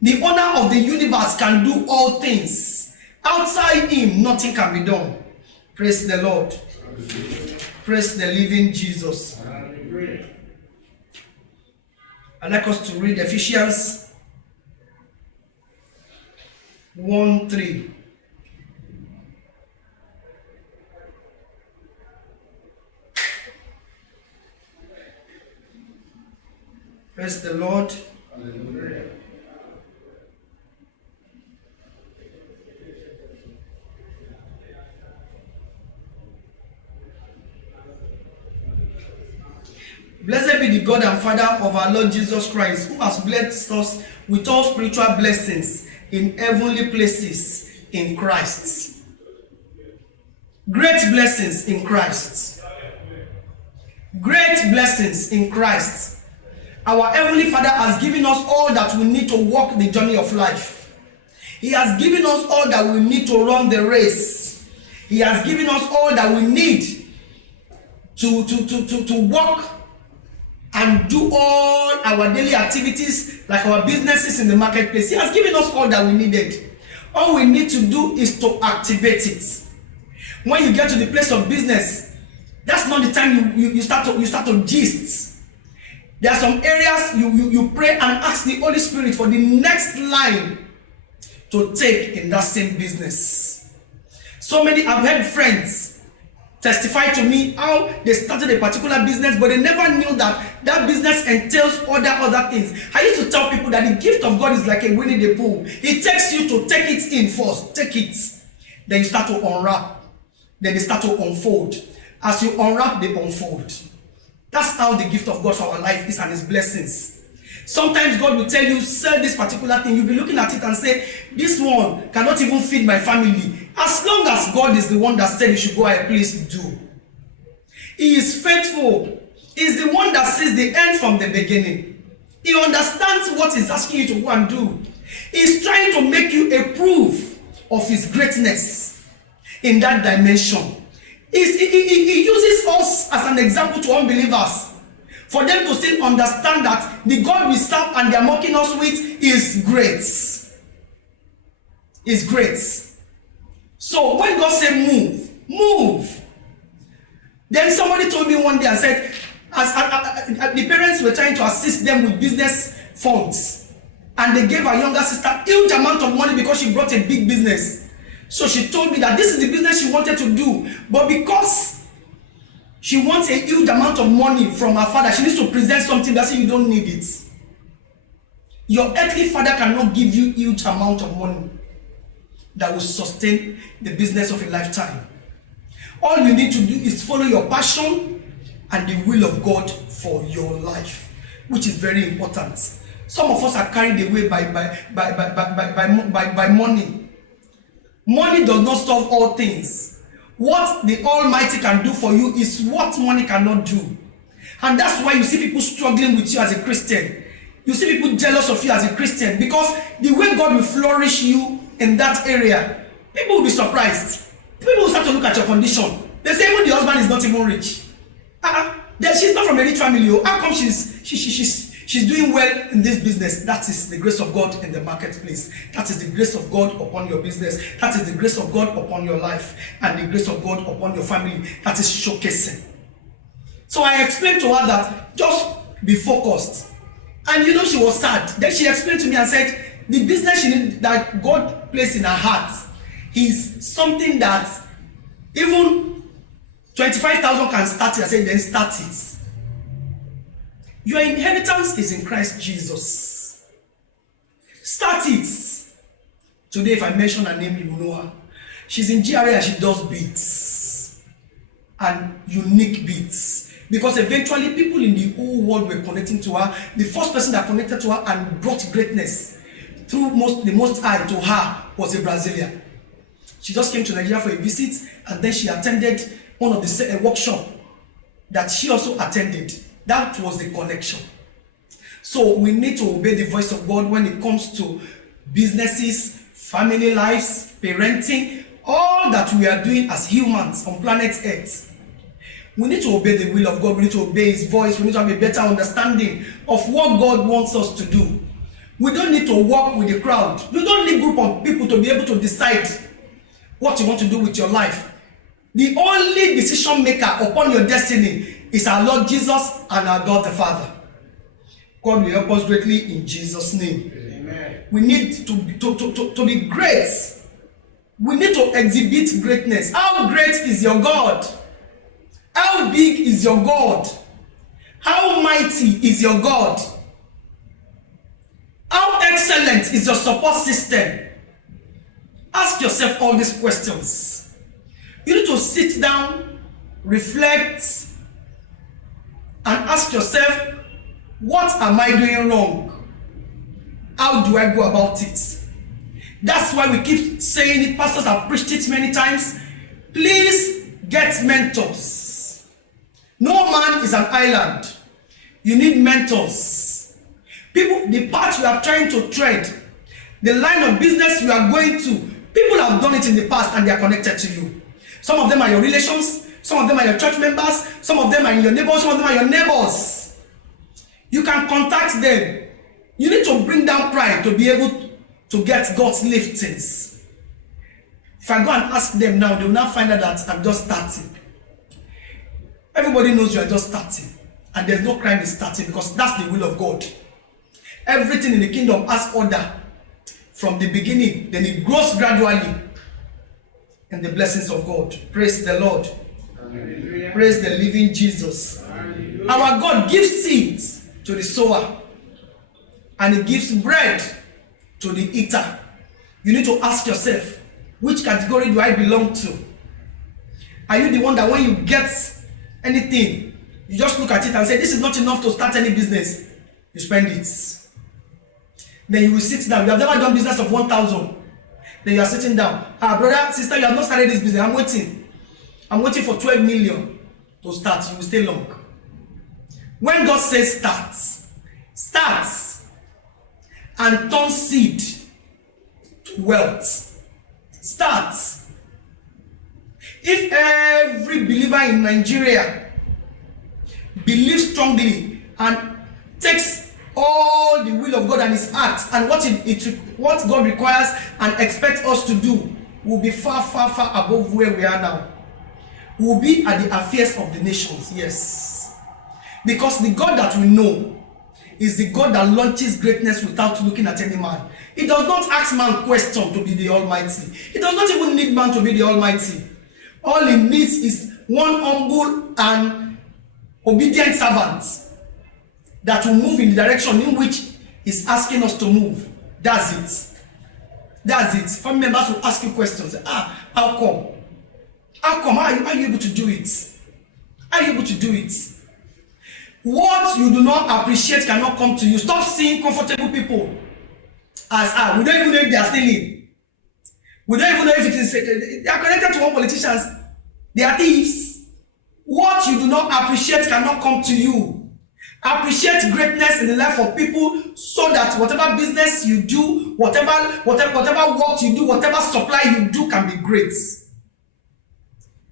The owner of the universe can do all things. Outside him, nothing can be done. Praise the Lord. Praise the living Jesus. I'd like us to read Ephesians 1:3. Praise the Lord. Hallelujah. Blessed be the God and Father of our Lord Jesus Christ, who has blessed us with all spiritual blessings in heavenly places in Christ. Great blessings in Christ. Great blessings in Christ. Our Heavenly Father has given us all that we need to walk the journey of life. He has given us all that we need to run the race. He has given us all that we need to walk and do all our daily activities, like our businesses in the marketplace. He has given us all that we needed. All we need to do is to activate it. When you get to the place of business, that's not the time you start to gist. There are some areas you pray and ask the Holy Spirit for the next line to take in that same business. So many, I've heard friends testify to me how they started a particular business, but they never knew that that business entails other things. I used to tell people that the gift of God is like a Winnie the Pooh. It takes you to take it in first. Take it. Then you start to unwrap. Then they start to unfold. As you unwrap, they unfold. That's how the gift of God for our life is and his blessings. Sometimes God will tell you, sell this particular thing. You'll be looking at it and say, this one cannot even feed my family. As long as God is the one that said you should go ahead, please do. He is faithful. He is the one that sees the end from the beginning. He understands what he's asking you to go and do. He's trying to make you a proof of his greatness in that dimension. He uses us as an example to unbelievers, for them to still understand that the God we serve and they are mocking us with is great. Is great. So when God said move, move. Then somebody told me one day and said, as the parents were trying to assist them with business funds, and they gave our younger sister a huge amount of money because she brought a big business. So she told me that this is the business she wanted to do, but because she wants a huge amount of money from her father, she needs to present something that says you don't need it. Your earthly father cannot give you a huge amount of money that will sustain the business of a lifetime. All you need to do is follow your passion and the will of God for your life, which is very important. Some of us are carried away by money. Money does not solve all things. What the Almighty can do for you is what money cannot do. And that's why you see people struggling with you as a Christian. You see people jealous of you as a Christian, because the way God will flourish you in that area, people will be surprised. People will start to look at your condition. They say even the husband is not even rich. She's not from a rich family. How come she's doing well in this business? That is the grace of God in the marketplace. That is the grace of God upon your business. That is the grace of God upon your life, and the grace of God upon your family. That is showcasing. So I explained to her that just be focused. And you know, she was sad. Then she explained to me and said the business that God placed in her heart is something that even 25,000 can start it. I said, then start it. Your inheritance is in Christ Jesus. Start it. Today, if I mention her name, you will know her. She's in GRA and she does beats. And unique beats. Because eventually, people in the whole world were connecting to her. The first person that connected to her and brought greatness through the most high to her was a Brazilian. She just came to Nigeria for a visit, and then she attended one of the workshop that she also attended. That was the connection. So we need to obey the voice of God when it comes to businesses, family lives, parenting, all that we are doing as humans on planet Earth. We need to obey the will of God. We need to obey His voice. We need to have a better understanding of what God wants us to do. We don't need to walk with the crowd. You don't need a group of people to be able to decide what you want to do with your life. The only decision maker upon your destiny is our Lord Jesus and our God the Father. God will help us greatly in Jesus' name. Amen. We need to be great. We need to exhibit greatness. How great is your God? How big is your God? How mighty is your God? How excellent is your support system? Ask yourself all these questions. You need to sit down, reflect, and ask yourself, what am I doing wrong? How do I go about it? That's why we keep saying it. Pastors have preached it many times. Please get mentors. No man is an island. You need mentors. People, the path you are trying to tread, the line of business you are going to, people have done it in the past and they are connected to you. Some of them are your relations, some of them are your church members, some of them are your neighbors, some of them are your neighbors. You can contact them. You need to bring down pride to be able to get God's liftings. If I go and ask them now, they will not find out that I'm just starting. Everybody knows you are just starting. And there's no crime in starting, because that's the will of God. Everything in the kingdom has order from the beginning, then it grows gradually in the blessings of God. Praise the Lord. Hallelujah. Praise the living Jesus. Hallelujah. Our God gives seeds to the sower, and He gives bread to the eater. You need to ask yourself, which category do I belong to? Are you the one that when you get anything, you just look at it and say, this is not enough to start any business? You spend it. Then you will sit down. You have never done business of 1,000. Then you are sitting down. Brother, sister, you have not started this business. I'm waiting. I'm waiting for 12 million to start. You will stay long. When God says start, start and turn seed to wealth. Start. If every believer in Nigeria believes strongly and takes all the will of God and His heart and what God requires and expects us to do, will be far, far, far above where we are now. We will be at the affairs of the nations, yes. Because the God that we know is the God that launches greatness without looking at any man. He does not ask man question to be the Almighty. He does not even need man to be the Almighty. All he needs is one humble and obedient servant that will move in the direction in which He's asking us to move. That's it. That's it. Family members will ask you questions. How come? How come? How are you able to do it? How are you able to do it? What you do not appreciate cannot come to you. Stop seeing comfortable people as we don't even know if they are stealing. We don't even know if it is they are connected to one politicians. They are thieves. What you do not appreciate cannot come to you. Appreciate greatness in the life of people so that whatever business you do, whatever work you do, whatever supply you do can be great.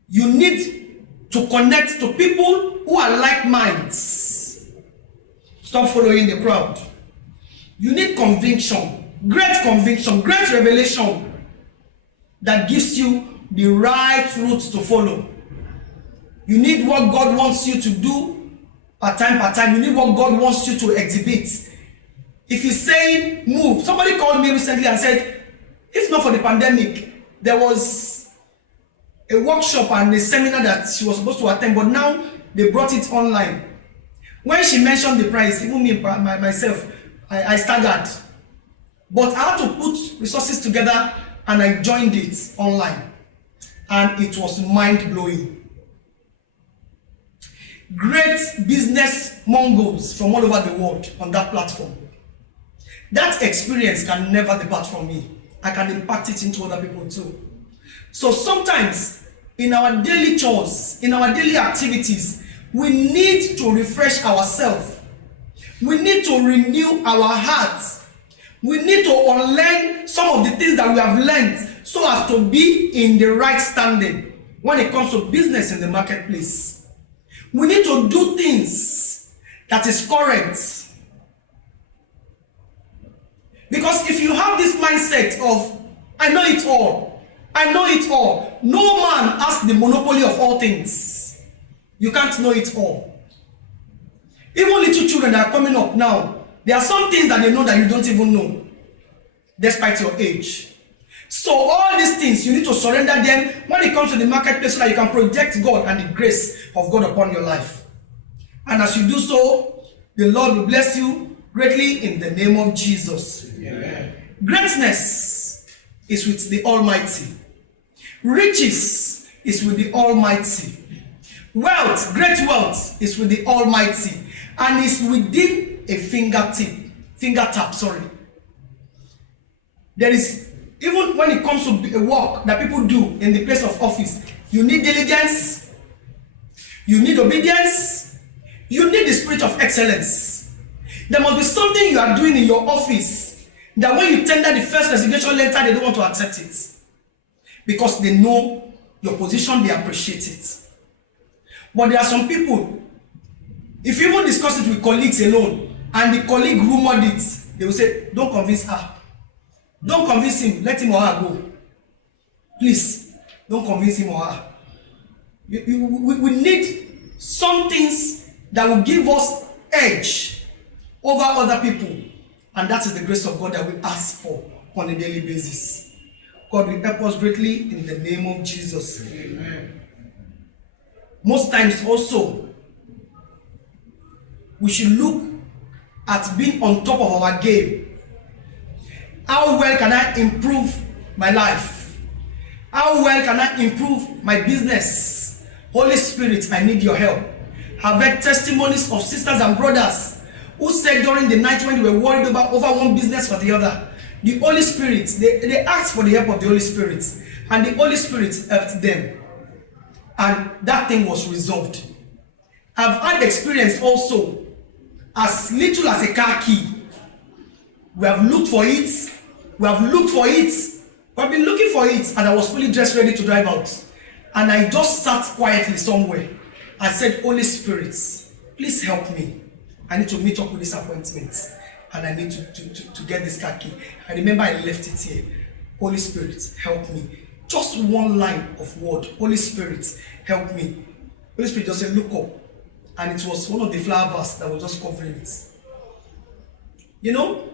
You need to connect to people who are like minds. Stop following the crowd. You need conviction, great revelation that gives you the right route to follow. You need what God wants you to do per time. You need what God wants you to exhibit. If he's saying move, somebody called me recently and said, if not for the pandemic, there was a workshop and a seminar that she was supposed to attend, but now they brought it online. When she mentioned the price, even me myself, I staggered. But I had to put resources together and I joined it online. And it was mind-blowing. Great business mongols from all over the world on that platform. That experience can never depart from me. I can impact it into other people too. So sometimes in our daily chores, in our daily activities, we need to refresh ourselves. We need to renew our hearts. We need to unlearn some of the things that we have learned so as to be in the right standing when it comes to business in the marketplace. We need to do things that is correct. Because if you have this mindset of, I know it all, no man has the monopoly of all things. You can't know it all. Even little children that are coming up now, there are some things that they know that you don't even know, despite your age. So all these things, you need to surrender them when it comes to the marketplace so that you can project God and the grace of God upon your life. And as you do so, the Lord will bless you greatly in the name of Jesus. Amen. Greatness is with the Almighty. Riches is with the Almighty. Wealth, great wealth is with the Almighty. And is within a finger tap. There is, even when it comes to a work that people do in the place of office, you need diligence, you need obedience, you need the spirit of excellence. There must be something you are doing in your office that when you tender the first resignation letter, they don't want to accept it. Because they know your position, they appreciate it. But there are some people, if you even discuss it with colleagues alone, and the colleague rumored it, they will say, don't convince her. Don't convince him, let him or her go. Please, don't convince him or her. We need some things that will give us edge over other people. And that is the grace of God that we ask for on a daily basis. God will help us greatly in the name of Jesus. Amen. Most times also, we should look at being on top of our game. How well can I improve my life? How well can I improve my business? Holy Spirit, I need your help. I've heard testimonies of sisters and brothers who said during the night when they were worried about over one business or the other, the Holy Spirit, they asked for the help of the Holy Spirit, and the Holy Spirit helped them. And that thing was resolved. I've had experience also, as little as a car key. We have looked for it. We've been looking for it, and I was fully dressed, ready to drive out. And I just sat quietly somewhere. I said, Holy Spirit, please help me. I need to meet up with this appointment. And I need to get this car key. I remember I left it here. Holy Spirit, help me. Just one line of word. Holy Spirit, help me. Holy Spirit just said, look up. And it was one of the flowers that was just covering it. You know,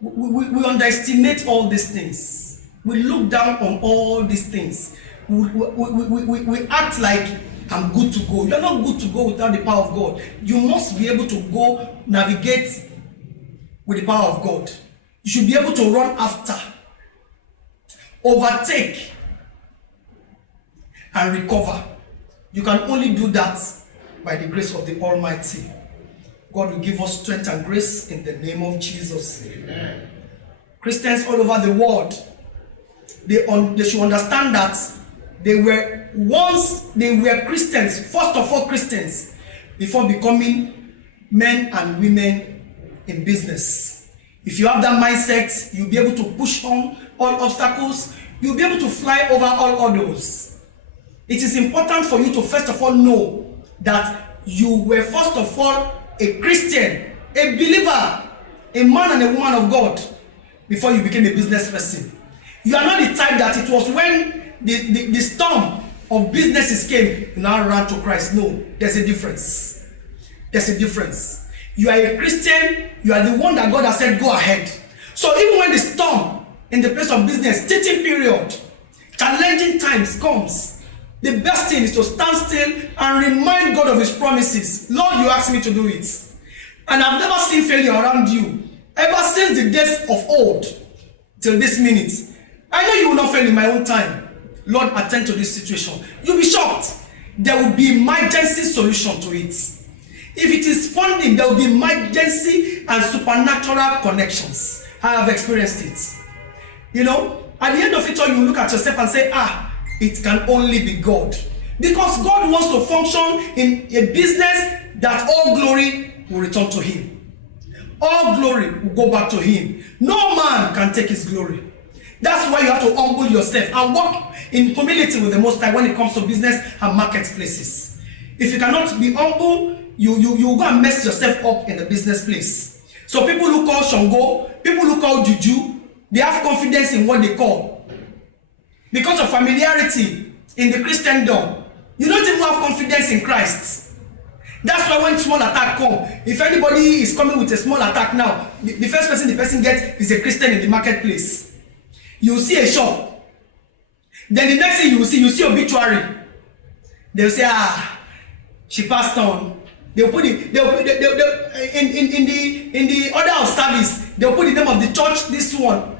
we underestimate all these things. We look down on all these things. We act like I'm good to go. You're not good to go without the power of God. You must be able to go navigate with the power of God. You should be able to run after, overtake, and recover. You can only do that by the grace of the Almighty. God will give us strength and grace in the name of Jesus. Amen. Christians all over the world, they should understand that they were Christians, first of all Christians, before becoming men and women in business. If you have that mindset, you'll be able to push on all obstacles. You'll be able to fly over all hurdles. It is important for you to first of all know that you were first of all a Christian, a believer, a man and a woman of God before you became a business person. You are not the type that it was when the storm of businesses came, you now ran to Christ. No, there's a difference. There's a difference. You are a Christian, you are the one that God has said, go ahead. So even when the storm in the place of business, teaching period, challenging times comes, the best thing is to stand still and remind God of his promises. Lord, you asked me to do it. And I've never seen failure around you. Ever since the days of old till this minute. I know you will not fail in my own time. Lord, attend to this situation. You'll be shocked. There will be emergency solution to it. If it is funding, there will be emergency and supernatural connections. I have experienced it. You know, at the end of it all, you look at yourself and say, it can only be God. Because God wants to function in a business that all glory will return to him. All glory will go back to him. No man can take his glory. That's why you have to humble yourself and walk in humility with the Most High when it comes to business and marketplaces. If you cannot be humble, you go and mess yourself up in the business place. So people who call Shango, people who call Juju, they have confidence in what they call. Because of familiarity in the Christendom, you don't even have confidence in Christ. That's why when small attack come, if anybody is coming with a small attack now, the first person the person gets is a Christian in the marketplace. You see a shop. Then the next thing you see obituary. They'll say, she passed on. They'll put it, in the order of service, they'll put the name of the church, this one.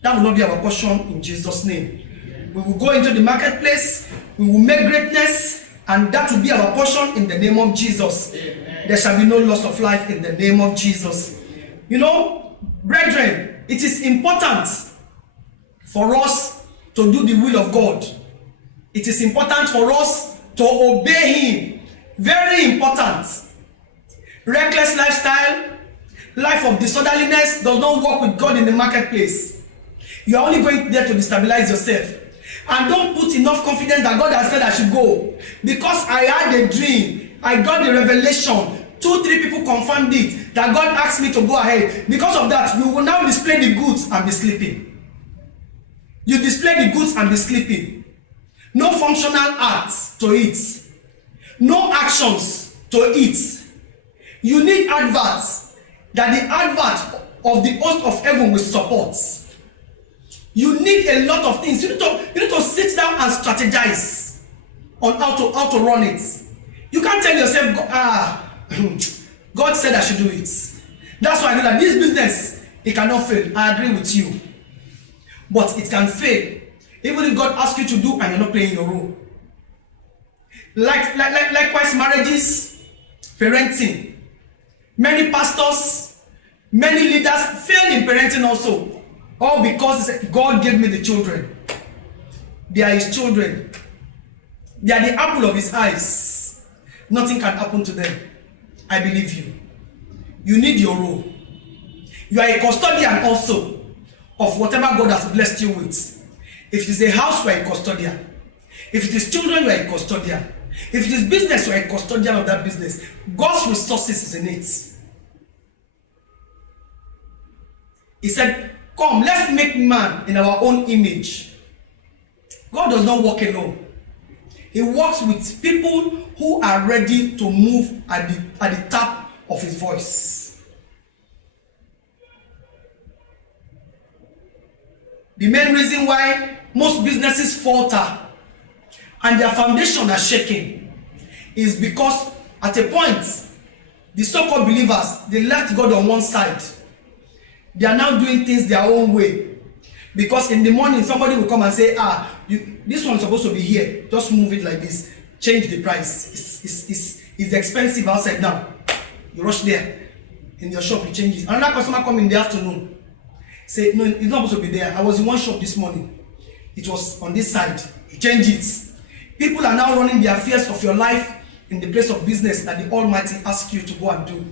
That will not be our portion in Jesus' name. We will go into the marketplace, we will make greatness, and that will be our portion in the name of Jesus. Amen. There shall be no loss of life in the name of Jesus. You know, brethren, it is important for us to do the will of God. It is important for us to obey him. Very important. Reckless lifestyle, life of disorderliness does not work with God in the marketplace. You are only going there to destabilize yourself. And don't put enough confidence that God has said I should go. Because I had a dream, I got the revelation, 2-3 people confirmed it, that God asked me to go ahead. Because of that, you will now display the goods and be sleeping. You display the goods and be sleeping. No functional acts to it. No actions to it. You need adverts that the advert of the host of heaven will support. You need a lot of things. You need to sit down and strategize on how to run it. You can't tell yourself, God said I should do it. That's why I know that this business, it cannot fail. I agree with you. But it can fail. Even if God asks you to do and you're not playing your role. Likewise, marriages, parenting. Many pastors, many leaders fail in parenting also. All because God gave me the children. They are his children. They are the apple of his eyes. Nothing can happen to them. I believe you. You need your role. You are a custodian also of whatever God has blessed you with. If it is a house, you are a custodian. If it is children, you are a custodian. If it is business, you are a custodian of that business. God's resources is in it. He said, come, let's make man in our own image. God does not work alone. He works with people who are ready to move at the tap of his voice. The main reason why most businesses falter and their foundation are shaking is because at a point, the so-called believers, they left God on one side. They are now doing things their own way. Because in the morning, somebody will come and say, this one is supposed to be here. Just move it like this. Change the price. It's expensive outside now. You rush there. In your shop, you change it. Another customer come in the afternoon. Say, no, it's not supposed to be there. I was in one shop this morning. It was on this side. You change it. People are now running the affairs of your life in the place of business that the Almighty asks you to go and do.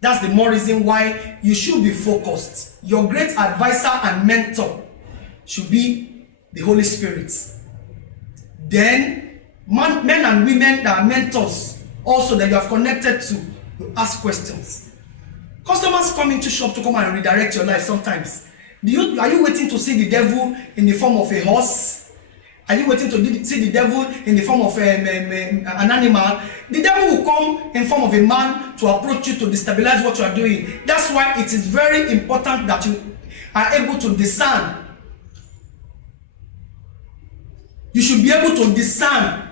That's the more reason why you should be focused. Your great advisor and mentor should be the Holy Spirit. Then, men and women that are mentors also that you have connected to will ask questions. Customers come into shop to come and redirect your life sometimes. Are you waiting to see the devil in the form of a horse? Are you waiting to see the devil in the form of an animal? The devil will come in form of a man to approach you to destabilize what you are doing. That's why it is very important that you are able to discern. You should be able to discern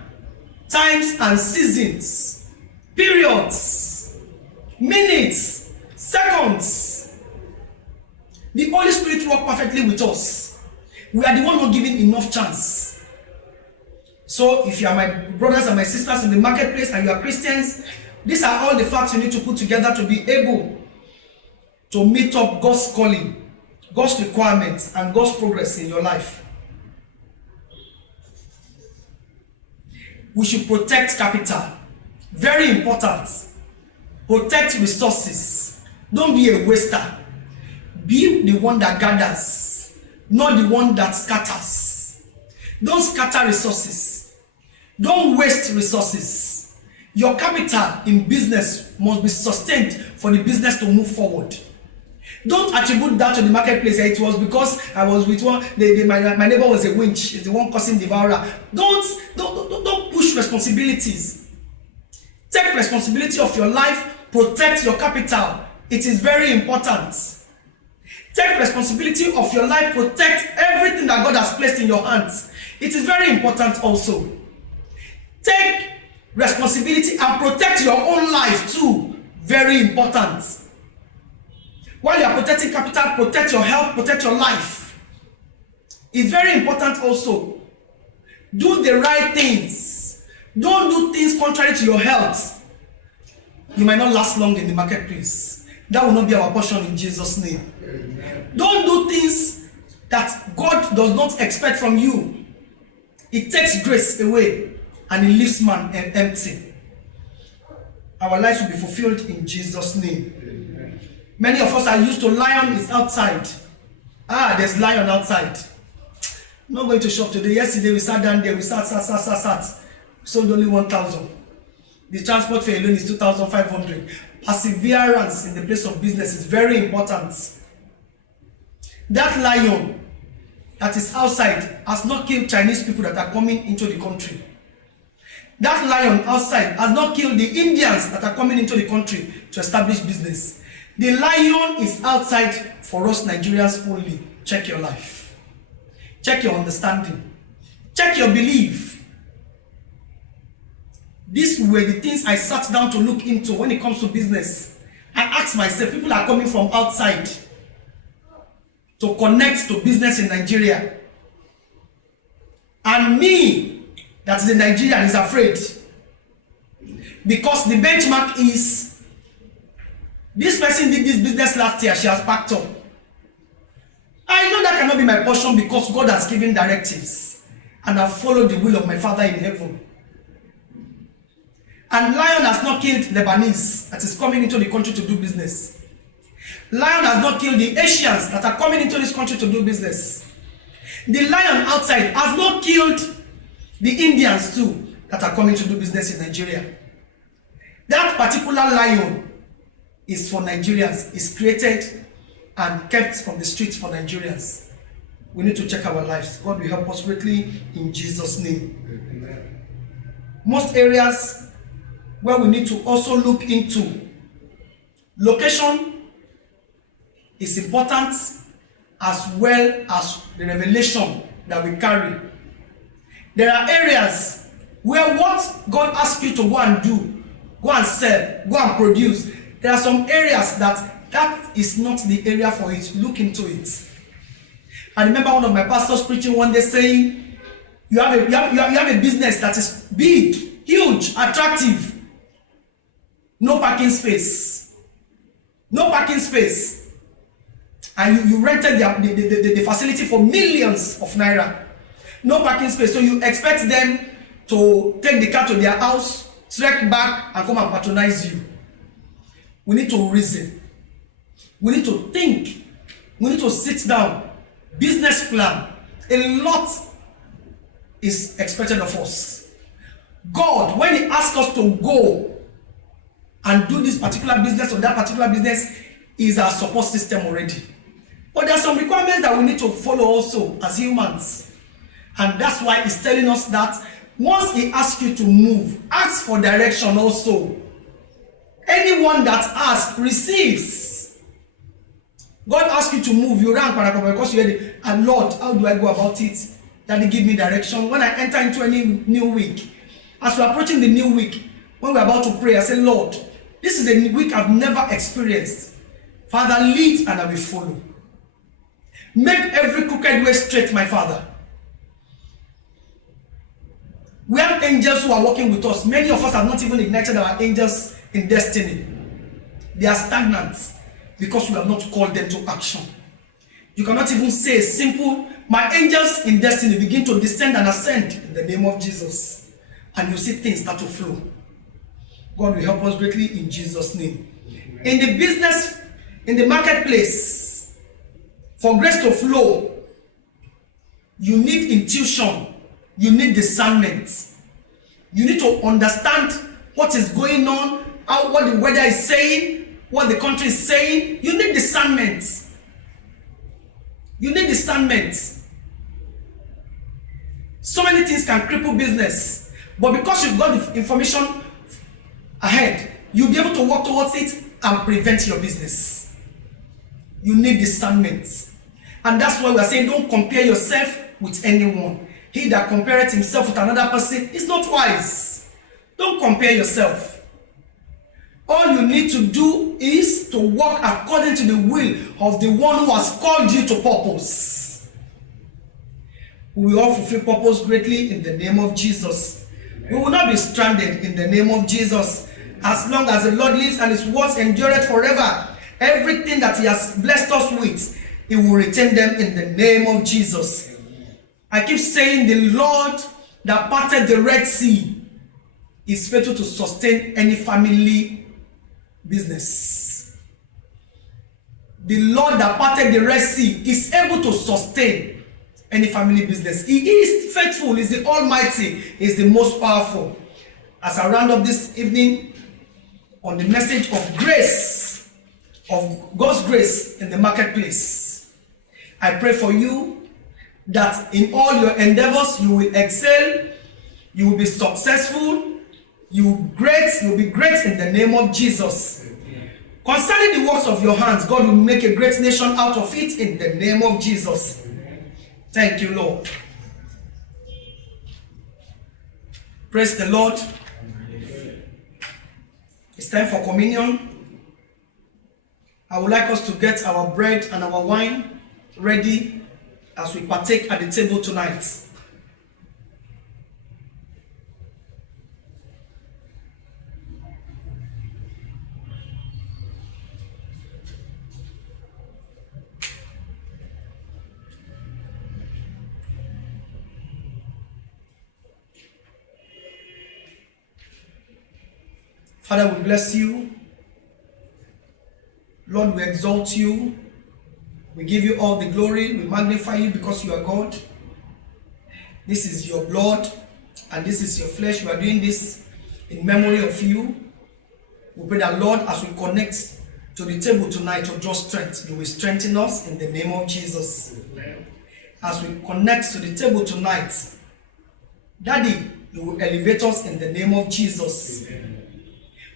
times and seasons, periods, minutes, seconds. The Holy Spirit works perfectly with us. We are the one not giving enough chance. So if you are my brothers and my sisters in the marketplace and you are Christians, these are all the facts you need to put together to be able to meet up God's calling, God's requirements, and God's progress in your life. We should protect capital. Very important. Protect resources. Don't be a waster. Be the one that gathers, not the one that scatters. Don't scatter resources. Don't waste resources. Your capital in business must be sustained for the business to move forward. Don't attribute that to the marketplace. It was because I was with one, my neighbor was a winch, is the one causing devourer. Don't push responsibilities. Take responsibility of your life, protect your capital. It is very important. Take responsibility of your life, protect everything that God has placed in your hands. It is very important also. Take responsibility and protect your own life too. Very important. While you are protecting capital, protect your health, protect your life. It's very important also. Do the right things. Don't do things contrary to your health. You might not last long in the marketplace. That will not be our portion in Jesus' name. Amen. Don't do things that God does not expect from you. It takes grace away and it leaves man empty. Our lives will be fulfilled in Jesus' name. Amen. Many of us are used to lion is outside. There's lion outside. I'm not going to shop today. Yesterday we sat down there, we sat. Sold only 1,000. The transport fare alone is 2,500. Perseverance in the place of business is very important. That lion that is outside has not killed Chinese people that are coming into the country. That lion outside has not killed the Indians that are coming into the country to establish business. The lion is outside for us Nigerians only. Check your life. Check your understanding. Check your belief. These were the things I sat down to look into when it comes to business. I asked myself, people are coming from outside to connect to business in Nigeria. And me, that is a Nigerian, is afraid. Because the benchmark is, this person did this business last year, she has packed up. I know that cannot be my portion because God has given directives. And I've followed the will of my Father in heaven. And lion has not killed Lebanese that is coming into the country to do business. Lion has not killed the Asians that are coming into this country to do business. The lion outside has not killed the Indians too that are coming to do business in Nigeria. That particular lion is for Nigerians, is created and kept from the streets for Nigerians. We need to check our lives. God will help us greatly in Jesus' name. Amen. Most areas where we need to also look into, location is important as well as the revelation that we carry. There are areas where what God asks you to go and do, go and sell, go and produce, there are some areas that is not the area for it. Look into it. I remember one of my pastors preaching one day saying, you have a business that is big, huge, attractive. no parking space. No parking space. And you rented the facility for millions of naira. No parking space. So you expect them to take the car to their house, trek back, and come and patronize you. We need to reason. We need to think. We need to sit down. Business plan. A lot is expected of us. God, when he asks us to go and do this particular business or that particular business, is our support system already. But there are some requirements that we need to follow also as humans. And that's why he's telling us that once he asks you to move, ask for direction also. Anyone that asks receives. God asks you to move, you run because you heard, and Lord, how do I go about it? That He give me direction. When I enter into any new week, as we're approaching the new week, when we're about to pray, I say, Lord, this is a week I've never experienced. Father, lead and I will follow. Make every crooked way straight, my Father. We have angels who are working with us. Many of us have not even ignited our angels in destiny. They are stagnant because we have not called them to action. You cannot even say simple, my angels in destiny begin to descend and ascend in the name of Jesus. And you see things start to flow. God will help us greatly in Jesus' name. In the business, in the marketplace, for grace to flow, you need intuition. You need discernment. You need to understand what is going on, what the weather is saying, what the country is saying. You need discernment. You need discernment. So many things can cripple business, but because you've got the information ahead, you'll be able to work towards it and prevent your business. You need discernment. And that's why we are saying don't compare yourself with anyone. He that compareth himself with another person is not wise. Don't compare yourself. All you need to do is to walk according to the will of the one who has called you to purpose. We will all fulfill purpose greatly in the name of Jesus. We will not be stranded in the name of Jesus. As long as the Lord lives and his words endureth forever, everything that he has blessed us with, he will retain them in the name of Jesus. I keep saying the Lord that parted the Red Sea is faithful to sustain any family business. The Lord that parted the Red Sea is able to sustain any family business. He is faithful, he is the Almighty, he is the most powerful. As I round up this evening on the message of grace, of God's grace in the marketplace, I pray for you that in all your endeavors you will excel, you will be successful, you will be great in the name of Jesus. Concerning the works of your hands, God will make a great nation out of it in the name of Jesus. Thank you, Lord. Praise the Lord. It's time for communion. I would like us to get our bread and our wine ready as we partake at the table tonight. Father, we bless you. Lord, we exalt you. We give you all the glory. We magnify you because you are God. This is your blood and this is your flesh. We are doing this in memory of you. We pray that, Lord, as we connect to the table tonight to draw strength, you will strengthen us in the name of Jesus. As we connect to the table tonight, Daddy, you will elevate us in the name of Jesus.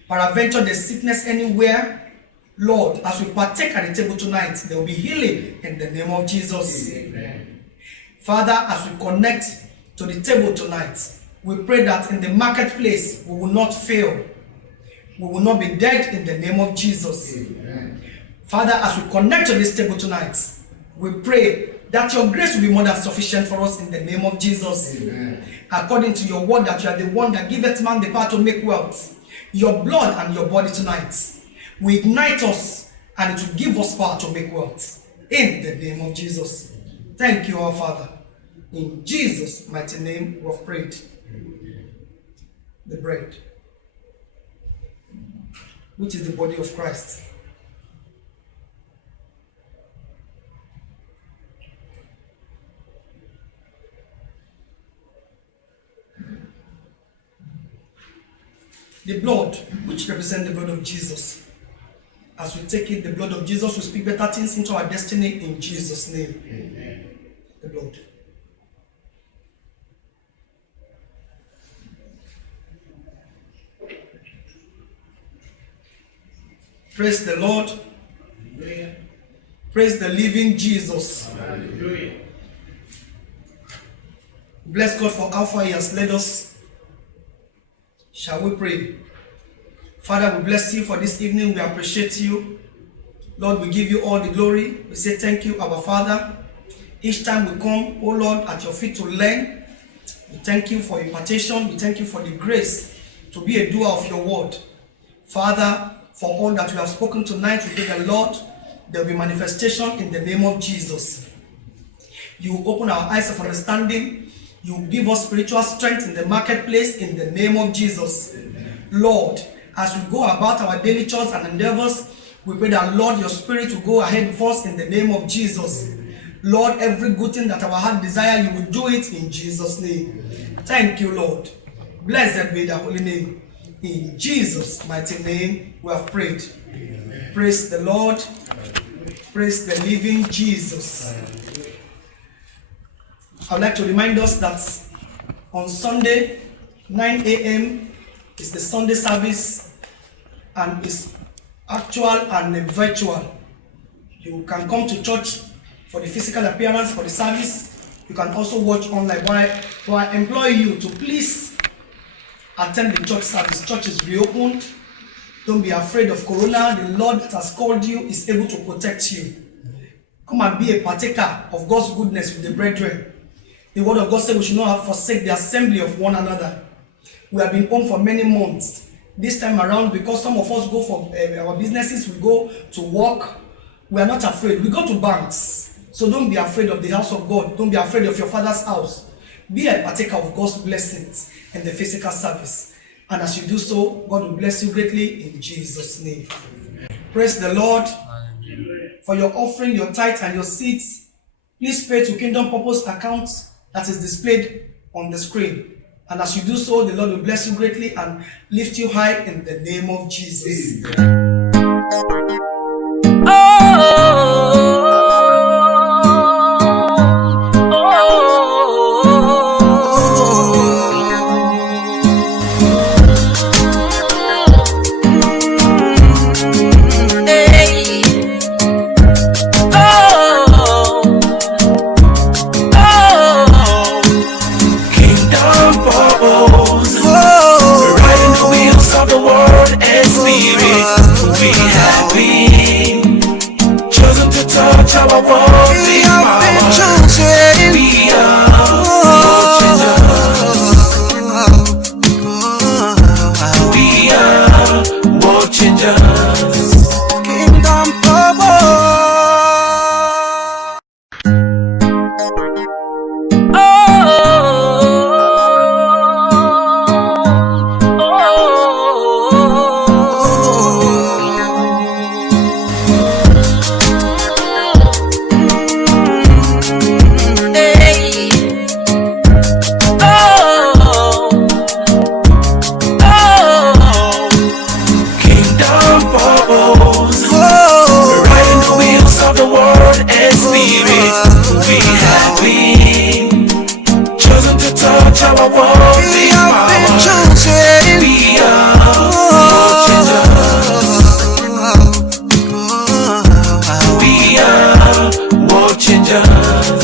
Peradventure the sickness anywhere, Lord, as we partake at the table tonight, there will be healing in the name of Jesus. Amen. Father, as we connect to the table tonight, we pray that in the marketplace we will not fail. We will not be dead in the name of Jesus. Amen. Father, as we connect to this table tonight, we pray that your grace will be more than sufficient for us in the name of Jesus. Amen. According to your word that you are the one that giveth man the power to make wealth. Your blood and your body tonight will ignite us and it will give us power to make wealth. In the name of Jesus. Thank you, our Father. In Jesus' mighty name we have prayed. The bread, which is the body of Christ. The blood, which represents the blood of Jesus. As we take it, the blood of Jesus will speak better things into our destiny in Jesus' name. Amen. The blood. Praise the Lord. Hallelujah. Praise the living Jesus. Hallelujah. Bless God for how far He has led us. Shall we pray? Father, we bless you for this evening. We appreciate you. Lord, we give you all the glory. We say thank you, our Father. Each time we come, oh Lord, at your feet to learn, we thank you for impartation. We thank you for the grace to be a doer of your word. Father, for all that we have spoken tonight, we pray the Lord, there will be manifestation in the name of Jesus. You will open our eyes of understanding. You will give us spiritual strength in the marketplace in the name of Jesus. Amen. Lord, as we go about our daily chores and endeavors, we pray that, Lord, your spirit will go ahead of us in the name of Jesus. Amen. Lord, every good thing that our heart desire, you will do it in Jesus' name. Amen. Thank you, Lord. Blessed be the holy name. In Jesus' mighty name, we have prayed. Amen. Praise the Lord. Praise the living Jesus. I would like to remind us that on Sunday, 9 a.m. is the Sunday service and is actual and virtual. You can come to church for the physical appearance for the service. You can also watch online. But I implore you to please attend the church service. Church is reopened. Don't be afraid of Corona. The Lord that has called you is able to protect you. Come and be a partaker of God's goodness with the brethren. The word of God said we should not forsake the assembly of one another. We have been home for many months. This time around, because some of us go for our businesses, we go to work. We are not afraid. We go to banks. So don't be afraid of the house of God. Don't be afraid of your Father's house. Be a partaker of God's blessings in the physical service. And as you do so, God will bless you greatly in Jesus' name. Amen. Praise the Lord. Amen. For your offering, your tithe, and your seeds, please pay to Kingdom Purpose accounts that is displayed on the screen. And as you do so, the Lord will bless you greatly and lift you high in the name of Jesus. Changers.